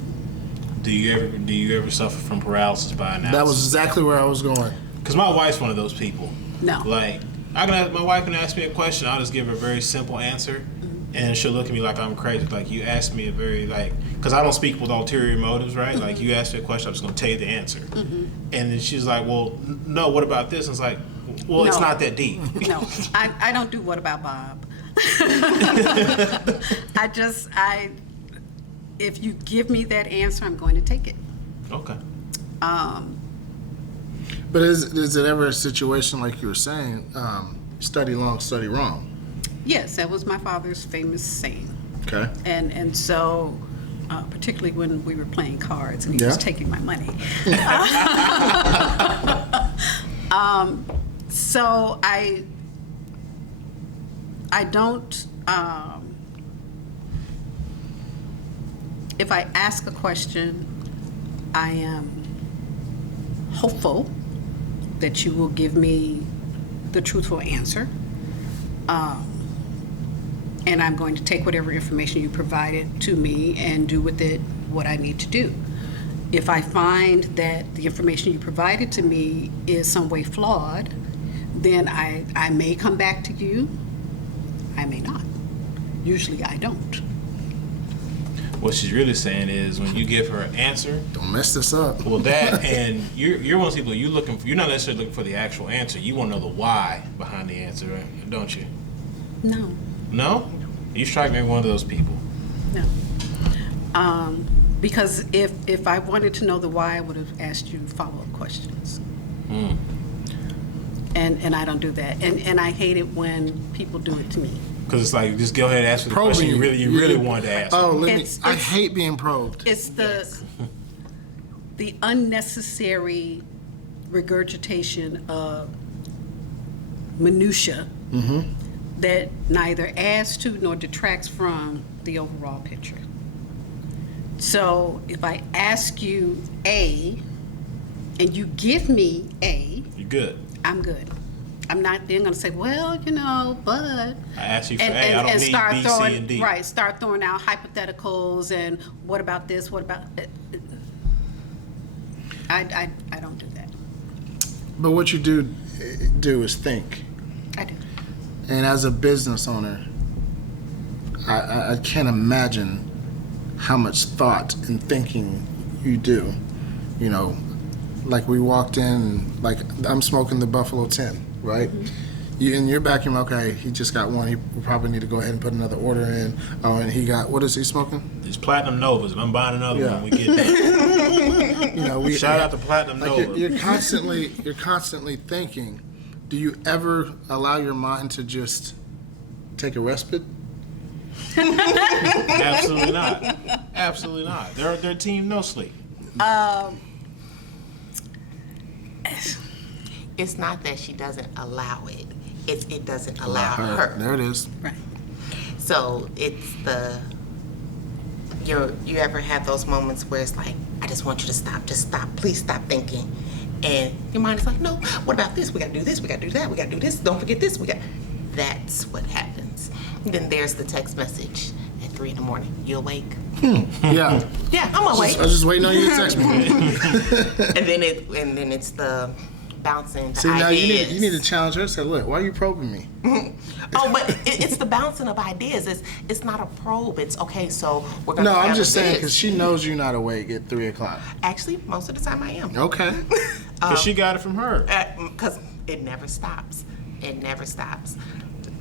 Do you ever suffer from paralysis by analysis? That was exactly where I was going. Because my wife's one of those people. No. Like, my wife can ask me a question, I'll just give her a very simple answer, and she'll look at me like I'm crazy. Like, you asked me a very, because I don't speak with ulterior motives, right? Like, you asked me a question, I'm just going to tell you the answer. And then she's like, well, no, what about this? And it's like, well, it's No. not that deep. No, I don't do what about Bob. If you give me that answer, I'm going to take it. Okay. But is it ever a situation like you were saying, study long, study wrong? Yes, that was my father's famous saying. Okay. And so, particularly when we were playing cards and he was Yeah. taking my money. So I don't. If I ask a question, I am hopeful that you will give me the truthful answer. And I'm going to take whatever information you provided to me and do with it what I need to do. If I find that the information you provided to me is some way flawed, then I may come back to you. I may not. Usually I don't. What she's really saying is when you give her an answer, Don't mess this up. well, that and you're one of those people you're not necessarily looking for the actual answer. You want to know the why behind the answer, don't you? No. No? You strike me as one of those people. No. Because if I wanted to know the why, I would have asked you follow-up questions. And I don't do that. And I hate it when people do it to me. Because it's like, just go ahead and ask for the Probing question you you. really wanted to ask. Oh, I It's- hate being probed. It's the unnecessary regurgitation of minutia that neither adds to nor detracts from the overall picture. So if I ask you A and you give me A, You're good. I'm good. I'm not then going to say, well, but. I asked you for A, I don't need start B, throwing, C, and D. Right, start throwing out hypotheticals and what about this, what about. I don't do that. But what you do is think. I do. And as a business owner, I can't imagine how much thought and thinking you do. Like we walked in, like I'm smoking the Buffalo 10, right? You're back in, okay, he just got one. He probably need to go ahead and put another order in. Oh, and he got, what is he smoking? It's Platinum Novas, and I'm buying another Yeah. one when we get there. Shout out to Platinum Like Nova. you're constantly thinking. Do you ever allow your mind to just take a respite? Absolutely not. Absolutely not. They're team no sleep. It's not that she doesn't allow it. It doesn't allow her. There it is. Right. So it's you ever have those moments where it's like, I just want you to stop, just stop, please stop thinking. And your mind is like, no, what about this? We gotta do this, we gotta do that, we gotta do this, don't forget this, that's what happens. And then there's the text message at 3 a.m. You awake? Yeah. Yeah, I'm awake. I was just waiting on you to text me. and then it's the bouncing the See, now ideas. you need to challenge her. Say, look, why are you probing me? Oh, but it's the bouncing of ideas. It's not a probe. It's okay. So we're gonna. No, I'm handle just saying this. because she knows you're not awake at 3 o'clock. Actually, most of the time I am. Okay. Because she got it from her. Because it never stops. It never stops.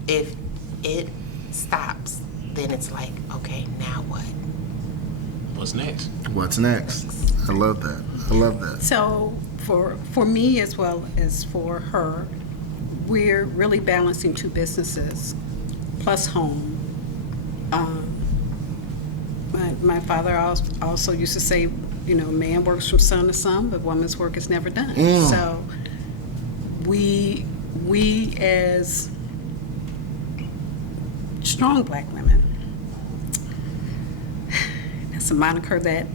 If it stops, then it's like, okay, now what? What's next? What's next? I love that. I love that. So for me as well as for her, we're really balancing two businesses plus home. My father also used to say, man works from sun to sun, but woman's work is never done. So we as strong Black women, that's a moniker that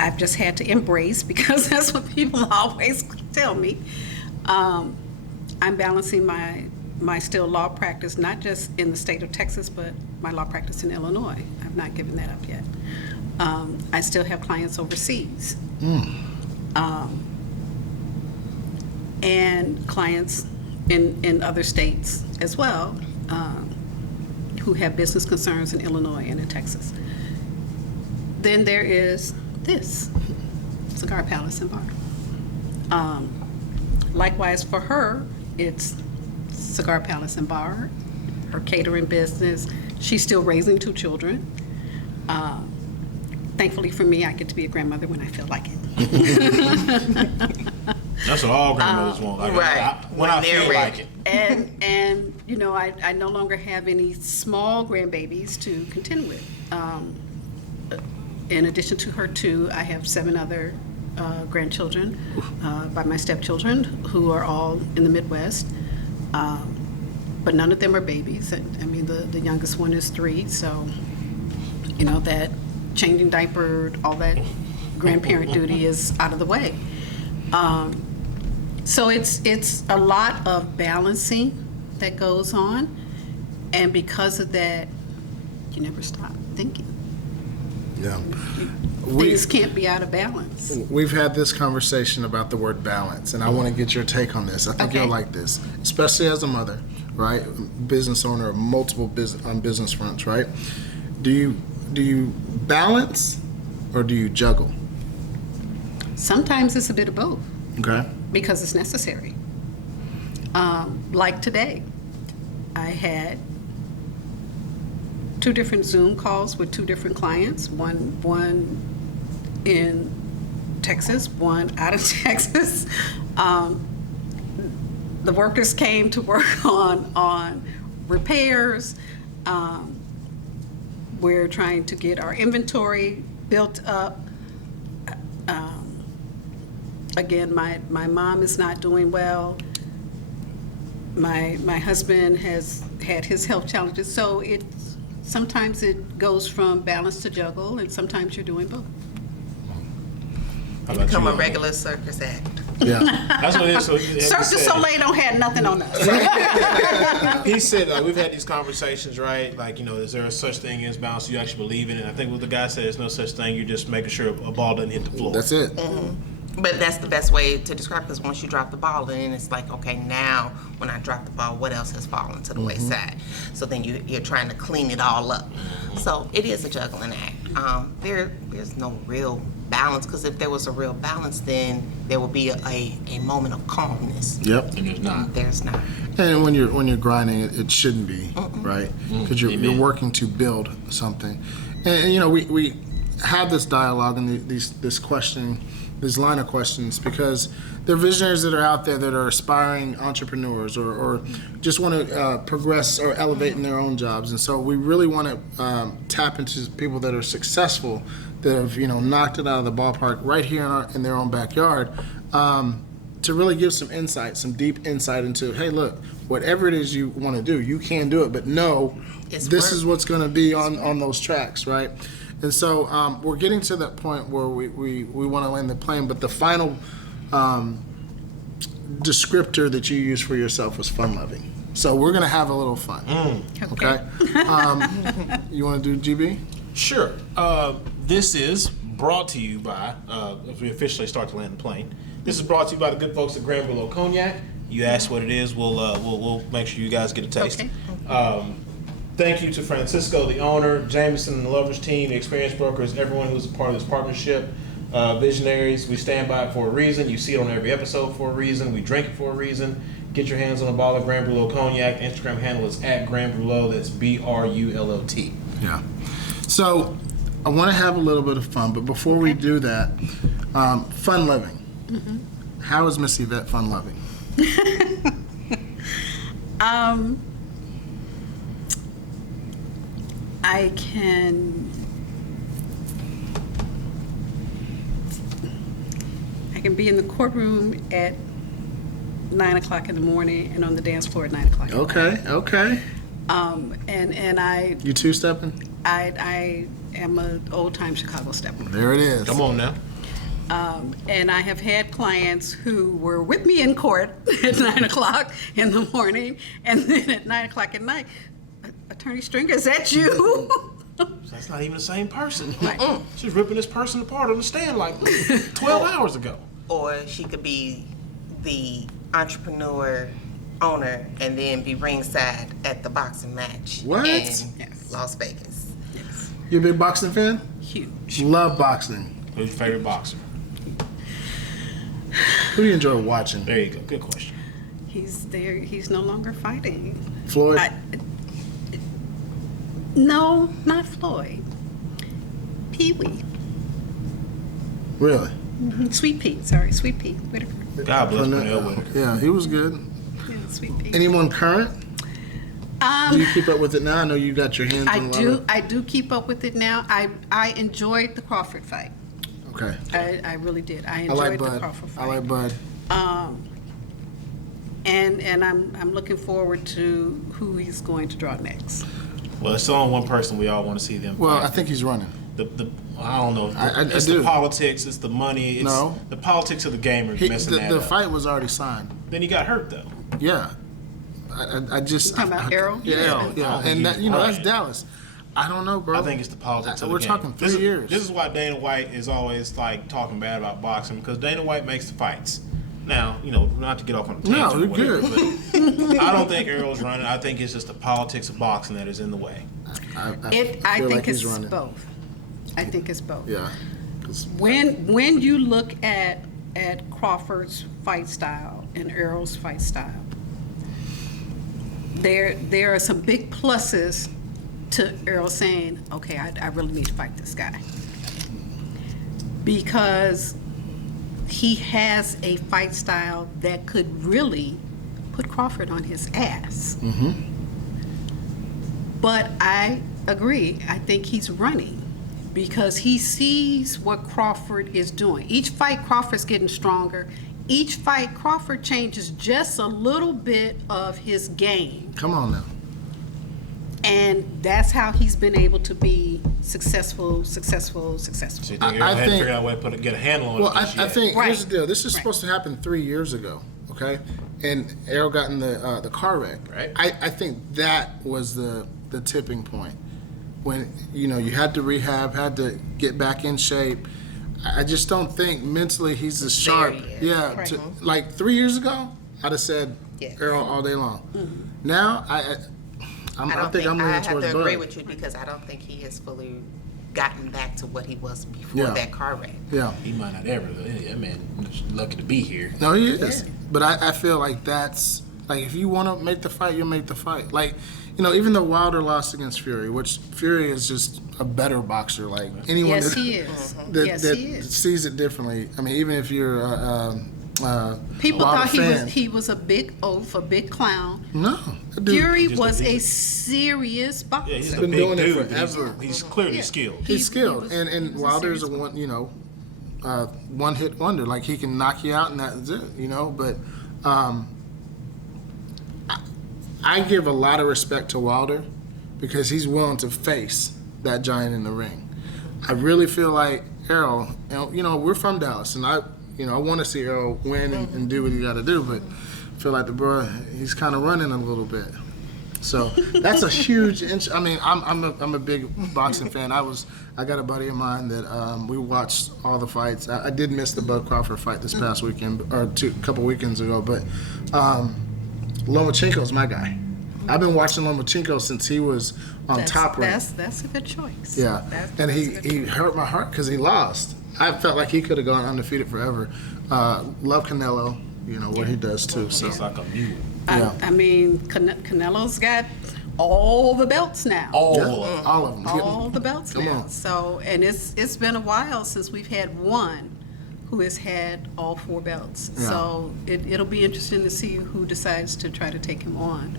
I've just had to embrace because that's what people always tell me. I'm balancing my still law practice, not just in the state of Texas, but my law practice in Illinois. I've not given that up yet. I still have clients overseas. And clients in other states as well who have business concerns in Illinois and in Texas. Then there is this, Cigar Palace and Bar. Likewise for her, it's Cigar Palace and Bar, her catering business. She's still raising 2 children. Thankfully for me, I get to be a grandmother when I feel like it. That's what all grandmothers want. Like, right. When I feel like it. And I no longer have any small grandbabies to contend with. In addition to her 2, I have 7 other grandchildren by my stepchildren who are all in the Midwest. but none of them are babies. And, I mean, the youngest one is 3, so, you know, that changing diaper, all that grandparent duty is out of the way. So it's a lot of balancing that goes on, and because of that, you never stop thinking. Yeah. Things can't be out of balance. We've had this conversation about the word balance, and I want to get your take on this. I think you'll like this, especially as a mother, right? Business owner of multiple business fronts, right? Do you balance or do you juggle? Sometimes it's a bit of both. Okay. Because it's necessary. Like today, I had 2 different Zoom calls with 2 different clients, one in Texas, one out of Texas. The workers came to work on repairs. We're trying to get our inventory built up. Again, my mom is not doing well. My husband has had his health challenges, so sometimes it goes from balance to juggle, and sometimes you're doing both. How You about become you, a regular circus act. Yeah. That's what it is. So Cirque du Soleil don't have nothing on us. he said, like, we've had these conversations, right? Like, you know, is there a such thing as balance? You actually believe in it? I think what the guy said, there's no such thing. You're just making sure a ball doesn't hit the floor. That's it. But that's the best way to describe it, because once you drop the ball, then it's like, okay, now when I drop the ball, what else has fallen to the wayside? So then you're trying to clean it all up. So it is a juggling act. There's no real balance, because if there was a real balance, then there would be a moment of calmness. Yep. And there's not. There's not. And when you're grinding, it shouldn't be, right? Because you're working to build something. And you know, we have this dialogue and this questioning, this line of questions, because there are visionaries that are out there that are aspiring entrepreneurs or just want to progress or elevate in their own jobs. And so we really want to tap into people that are successful, that have, you know, knocked it out of the ballpark right here in their own backyard, to really give some insight, some deep insight into, hey, look, whatever it is you want to do, you can do it, but no, this is what's going to be on those tracks, right? And so we're getting to that point where we want to land the plane, but the final descriptor that you used for yourself was fun-loving. So we're going to have a little fun. Okay? You want to do GB? Sure. This is brought to you by, if we officially start to land the plane, this is brought to you by the good folks at Grand Below Cognac. You ask what it is, we'll make sure you guys get a taste. Okay. Thank you to Francisco, the owner, Jameson and the Lovers team, the experienced brokers, everyone who's a part of this partnership. Visionaries, we stand by it for a reason. You see it on every episode for a reason. We drink it for a reason. Get your hands on a bottle of Grand Brulot Cognac. Instagram handle is @Grand That's BRULOT. Yeah. So I want to have a little bit of fun, but before we do that, fun loving. How is Miss Yvette fun loving? I can be in the courtroom at 9 o'clock in the morning and on the dance floor at 9 o'clock. Okay. And I You two-stepping? I am an old-time Chicago stepper. There it is. Come on now. And I have had clients who were with me in court at 9 o'clock in the morning, and then at 9 o'clock at night, Attorney Stringer, is that you? That's not even the same person. She's ripping this person apart on the stand like 12 hours ago. Or she could be the entrepreneur owner and then be ringside at the boxing match What? in Yes. Las Vegas. Yes. You a big boxing fan? Huge. Love boxing. Who's your favorite boxer? Who do you enjoy watching? There you go. Good question. He's there. He's no longer fighting. Floyd? No, not Floyd. Pee-wee. Really? Sweet Pea. Sorry, Sweet Pea. Whitaker. God bless Pernell Whitaker. Yeah, he was good. Yeah, Sweet Pea. Anyone current? Do you keep up with it now? I know you got your hands on a lot of... I do keep up with it now. I enjoyed the Crawford fight. Okay. I really did. I I enjoyed like the Bud. Crawford fight. I like Bud. And I'm looking forward to who he's going to draw next. Well, it's only one person we all want to see them. Well, fight. I think he's running. I don't know. It's do. the politics. It's the money. It's No. the politics of the game are messing that The up. fight was already signed. Then he got hurt though. Yeah. I just... Talking about Errol? Yeah, Errol, yeah. And that, that's Dallas. I don't know, bro. I think it's the politics of the We're game. talking 3 years. This is why Dana White is always like talking bad about boxing, because Dana White makes the fights. Now, not to get off on a tangent. No, you're or whatever, good. But I don't think Errol's running. I think it's just the politics of boxing that is in the way. I I feel think like he's it's running. both. I think it's both. Yeah. 'Cause When you look at Crawford's fight style and Errol's fight style, there are some big pluses to Errol saying, okay, I really need to fight this guy. Because he has a fight style that could really put Crawford on his ass. Mm-hmm. But I agree. I think he's running because he sees what Crawford is doing. Each fight, Crawford's getting stronger. Each fight, Crawford changes just a little bit of his game. Come on now. And that's how he's been able to be successful. So you think I Errol had to think- figure out a way to get a handle on Well, it? I think Right. here's the deal. This is Right. supposed to happen 3 years ago, okay? And Errol got in the car wreck. Right. I think that was the tipping point when you had to rehab, had to get back in shape. I just don't think mentally he's as sharp. There he is. Yeah, Right. like 3 years ago, I'd have said Yes. Errol all day long. Now I think I'm I leaning have towards to agree Bud. with you because I don't think he has fully gotten back to what he was before Yeah. that car wreck. Yeah. He might not ever. That man is lucky to be here. No, he is. But I feel like that's like if you want to make the fight, you'll make the fight. Like, even though Wilder lost against Fury, which Fury is just a better boxer. Like anyone Yes, that, he is. that, Yes, that he is. sees it differently. I mean, even if you're People Wilder thought fan, he was a big oaf, a big clown. no, that dude, Fury just was a- a serious boxer. Yeah, he's a been big doing it dude. forever. He's clearly Yeah. skilled. he's skilled, he was and a Wilder's a serious one hit wonder. Like he can knock you out, and that's it. But I give a lot of respect to Wilder because he's willing to face that giant in the ring. I really feel like Errol, we're from Dallas, and I want to see Errol win and do what he got to do, but I feel like the bro, he's kind of running a little bit. So that's a huge. I mean, I'm a big boxing fan. I got a buddy of mine that we watched all the fights. I did miss the Bud Crawford fight this past weekend or a couple weekends ago, but Lomachenko's my guy. I've been watching Lomachenko since he was on Top Rank. That's a good choice. Yeah, That's and a good he choice. hurt my heart because he lost. I felt like he could have gone undefeated forever. Love Canelo, what he does too. So It's like a mule. yeah. I mean, Canelo's got all the belts now. All Yeah, of them. all of them. All the belts Come now. on. So, and it's been a while since we've had one who has had all 4 belts. Yeah. So it'll be interesting to see who decides to try to take him on.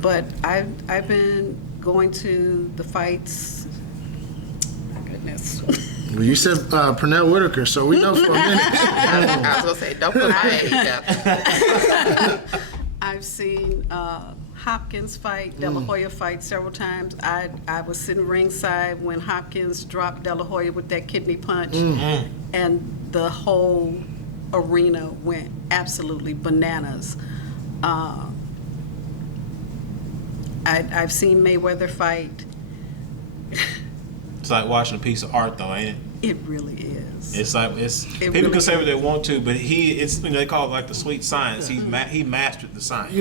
But I've been going to the fights. My goodness. Well, you said Pernell Whitaker, so we know for a minute. I was gonna say, don't put my age up. I've seen Hopkins fight, De La Hoya fight several times. I was sitting ringside when Hopkins dropped De La Hoya with that kidney punch, and the whole arena went absolutely bananas. I've seen Mayweather fight. It's like watching a piece of art, though, ain't it? It really is. It's like people really can say what they want to, but they call it like the sweet science. He mastered the science.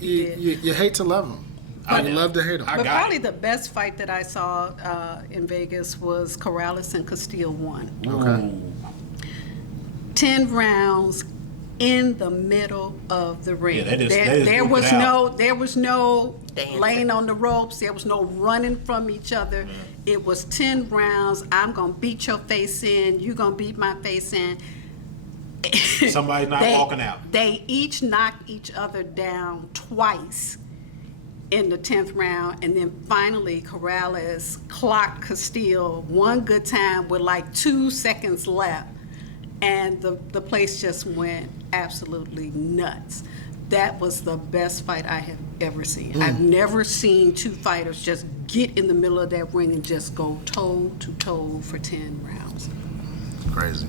You hate to love him. I You know. love to hate him. I But got probably it. the best fight that I saw in Vegas was Corrales and Castile won. Okay. 10 rounds in the middle of the ring. Yeah, they just there whooped was it no out. there was no Dancing. laying on the ropes. There was no running from each other. It was 10 rounds. I'm gonna beat your face in. You gonna beat my face in. Somebody's not walking out. They each knocked each other down twice in the 10th round, and then finally Corrales clocked Castile one good time with like 2 seconds left, and the place just went absolutely nuts. That was the best fight I have ever seen. I've never seen two fighters just get in the middle of that ring and just go toe to toe for 10 rounds. Crazy.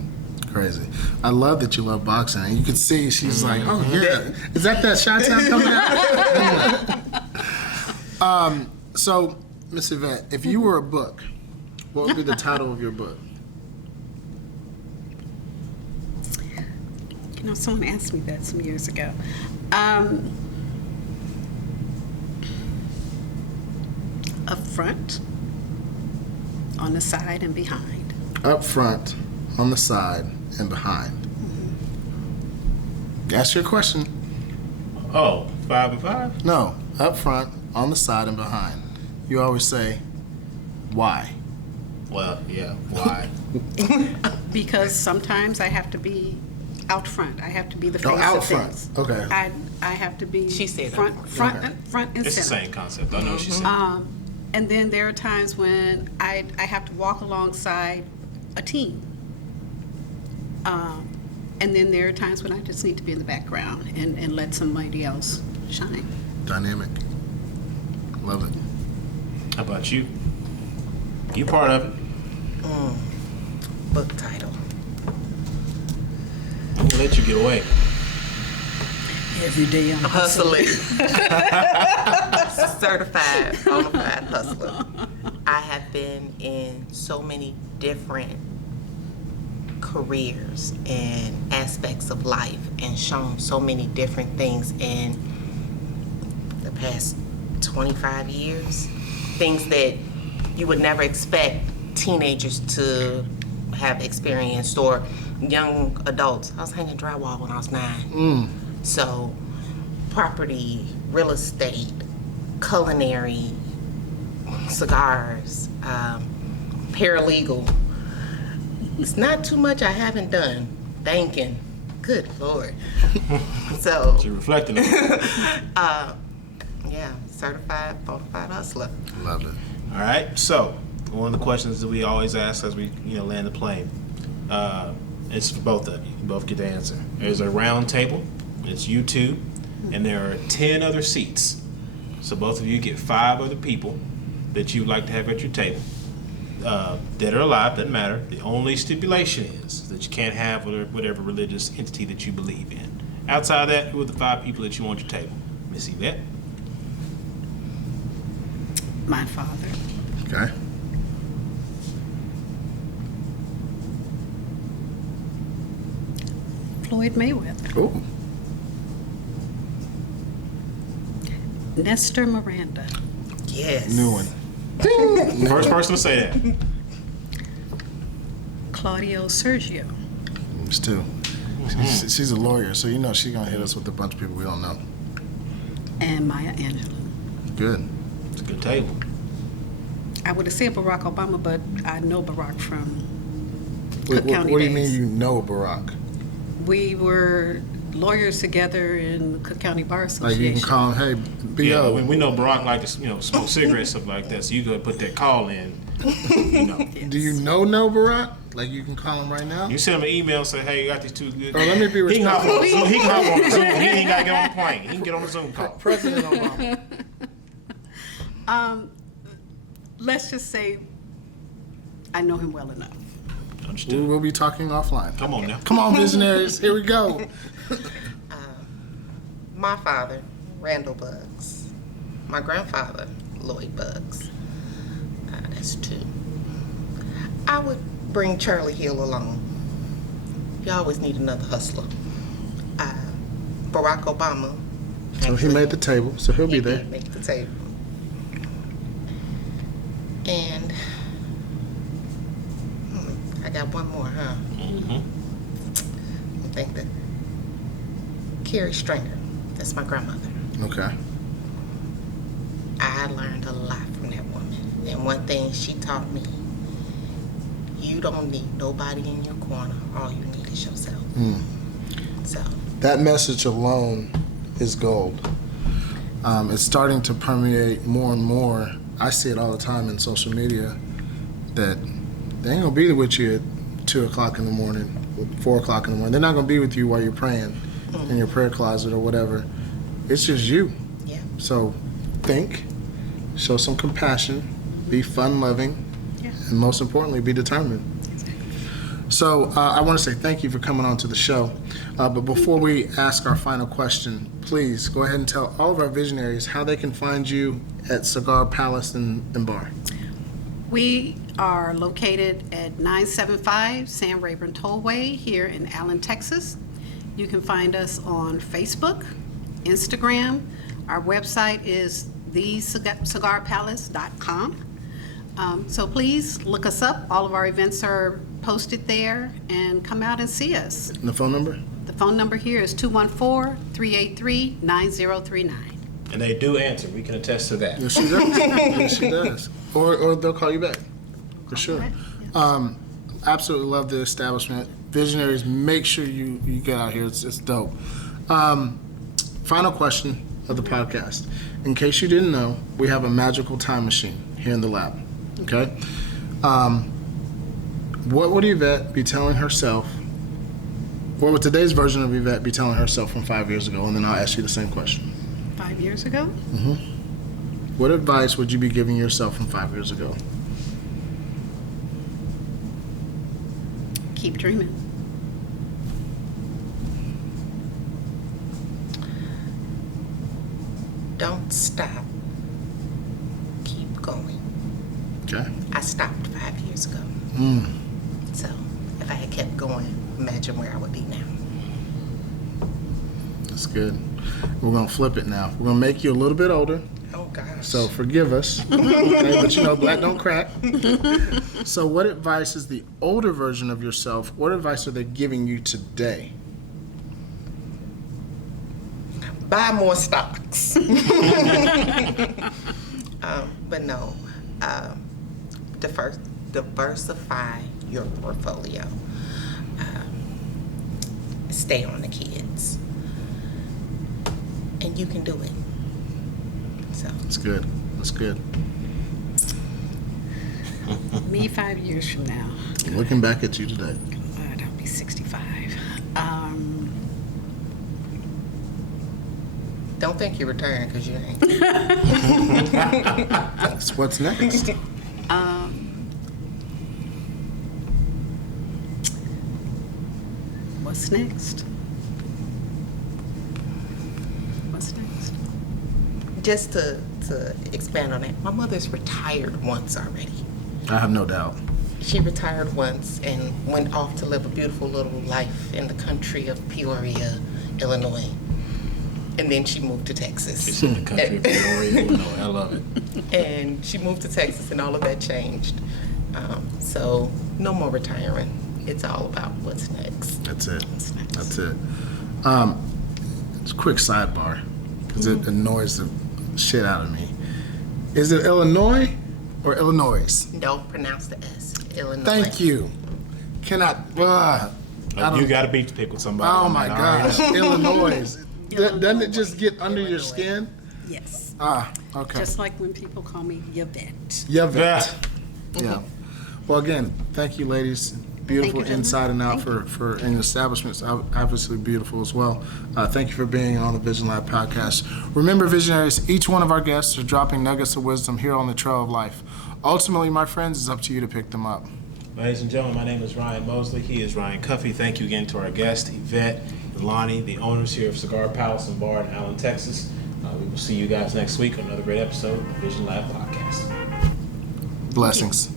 I love that you love boxing. And you can see she's like, oh yeah, is that Chi-Town coming out? So, Miss Yvette, if you were a book, what would be the title of your book? You know, someone asked me that some years ago. Up front, on the side, and behind. Up front, on the side, and behind. Ask your question. Oh, 5 and 5? No, up front, on the side, and behind. You always say, why? Well, yeah. Why? Because sometimes I have to be out front. I have to be the face out of front. things. Okay. I have to be She said front, out front, Okay. front and It's the center. same concept. I know what she said. And then there are times when I have to walk alongside a team. And then there are times when I just need to be in the background and let somebody else shine. Dynamic. Love it. How about you? You part of it. Book title. I'm gonna let you get away. Every day I'm Hustling. Certified, bona fide hustler. I have been in so many different careers and aspects of life and shown so many different things in the past 25 years. Things that you would never expect teenagers to have experienced or young adults. I was hanging drywall when I was 9. So, property, real estate, culinary, cigars, paralegal. It's not too much I haven't done. Banking. Good Lord. So, You're reflecting on it. yeah, certified, bona fide hustler. Love it. All right. So, one of the questions that we always ask as we land the plane, it's for both of you. You both get to answer. There's a round table. It's you two, and there are 10 other seats. So both of you get 5 other people that you'd like to have at your table. Dead or alive, doesn't matter. The only stipulation is that you can't have whatever religious entity that you believe in. Outside of that, who are the 5 people that you want at your table? Miss Yvette? my father. Okay. Floyd Mayweather. Ooh. Nestor Miranda. Yes. New one. First person to say that. Claudio Sergio. It's two. She's a lawyer, so you know she's gonna hit us with a bunch of people we don't know. And Maya Angelou. Good. It's a good table. I would have said Barack Obama, but I know Barack from What, Cook County what do you days. mean you know Barack? We were lawyers together in the Cook County Bar Like Association. you can call him, hey, Yeah, B.O. we know Barack like to smoke cigarettes, stuff like that. So you go put that call in. Do you know Barack? Like you can call him right now? You send him an email and say, hey, you got these 2 good. Oh, let me be He can hop respectful. on Zoom. He can hop on Zoom. He ain't got to get on the plane. He can get on the Zoom call. President Obama. Let's just say I know him well enough. Understood. We'll be talking offline. Come on now. Come on, visionaries. Here we go. My father, Randall Buggs. My grandfather, Lloyd Buggs. That's 2. I would bring Charlie Hill along. You always need another hustler. Barack Obama. So he made the table, so he'll be He there. did make the table. And I got one more, huh? Mm-hmm. I think that Carrie Stringer. That's my grandmother. Okay. I learned a lot from that woman. And one thing she taught me, you don't need nobody in your corner. All you need is yourself. So, That message alone is gold. It's starting to permeate more and more. I see it all the time in social media that they ain't gonna be with you at 2 o'clock in the morning, 4 o'clock in the morning. They're not gonna be with you while you're praying in your prayer closet or whatever. it's just you. Yeah. So think, show some compassion, be fun-loving, and most importantly, be determined. So I want to say thank you for coming on to the show. But before we ask our final question, please go ahead and tell all of our visionaries how they can find you at Cigar Palace and Bar. We are located at 975 San Rayburn Tollway here in Allen, Texas. You can find us on Facebook, Instagram. Our website is thecigarpalace.com. So please look us up. All of our events are posted there, and come out and see us. And the phone number? The phone number here is 214-383-9039. And they do answer. We can attest to that. Yes, she does. Yes, she does. Or they'll call you back, for sure. Absolutely love the establishment. Visionaries, make sure you get out here. It's dope. Final question of the podcast. In case you didn't know, we have a magical time machine here in the lab. Okay? What would Yvette be telling herself? What would today's version of Yvette be telling herself from 5 years ago? And then I'll ask you the same question. 5 years ago? What advice would you be giving yourself from 5 years ago? Keep dreaming. Don't stop. Keep going. Okay. I stopped 5 years ago. So if I had kept going, imagine where I would be now. That's good. We're going to flip it now. We're going to make you a little bit older. Oh, gosh. So forgive us. Okay, but you know, black don't crack. So what advice is the older version of yourself, what advice are they giving you today? Buy more stocks. But no, diversify your portfolio. Stay on the kids. And you can do it. So That's good. That's good. Me 5 years from now. Looking back at you today. I'll be 65. don't think you're retiring because you ain't. That's what's next. What's next? What's next? Just to expand on that, my mother's retired once already. I have no doubt. She retired once and went off to live a beautiful little life in the country of Peoria, Illinois. And then she moved to Texas. It's in the country of Peoria, Illinois. I love it. And she moved to Texas and all of that changed. So no more retiring. It's all about what's next. That's it. What's next? That's it. Just a quick sidebar, because it annoys the shit out of me. Is it Illinois or Illinois? Don't pronounce the S. Illinois. Thank you. Cannot. You got to beat the pick with somebody. Oh on my that, all gosh, right? Illinois. Doesn't it just get under your skin? Yes. Okay. Just like when people call me Yvette. Yvette. Yeah. Well, again, thank you, ladies. Beautiful Thank you, inside and out for and establishments, obviously beautiful as well. Thank you for being on the Vision Lab podcast. Remember, visionaries, each one of our guests are dropping nuggets of wisdom here on the trail of life. Ultimately, my friends, it's up to you to pick them up. Ladies and gentlemen, my name is Ryan Mosley. He is Ryan Cuffey. Thank you again to our guest, Yvette and Lonnie, the owners here of Cigar Palace and Bar in Allen, Texas. We will see you guys next week on another great episode of the Vision Lab podcast. Blessings.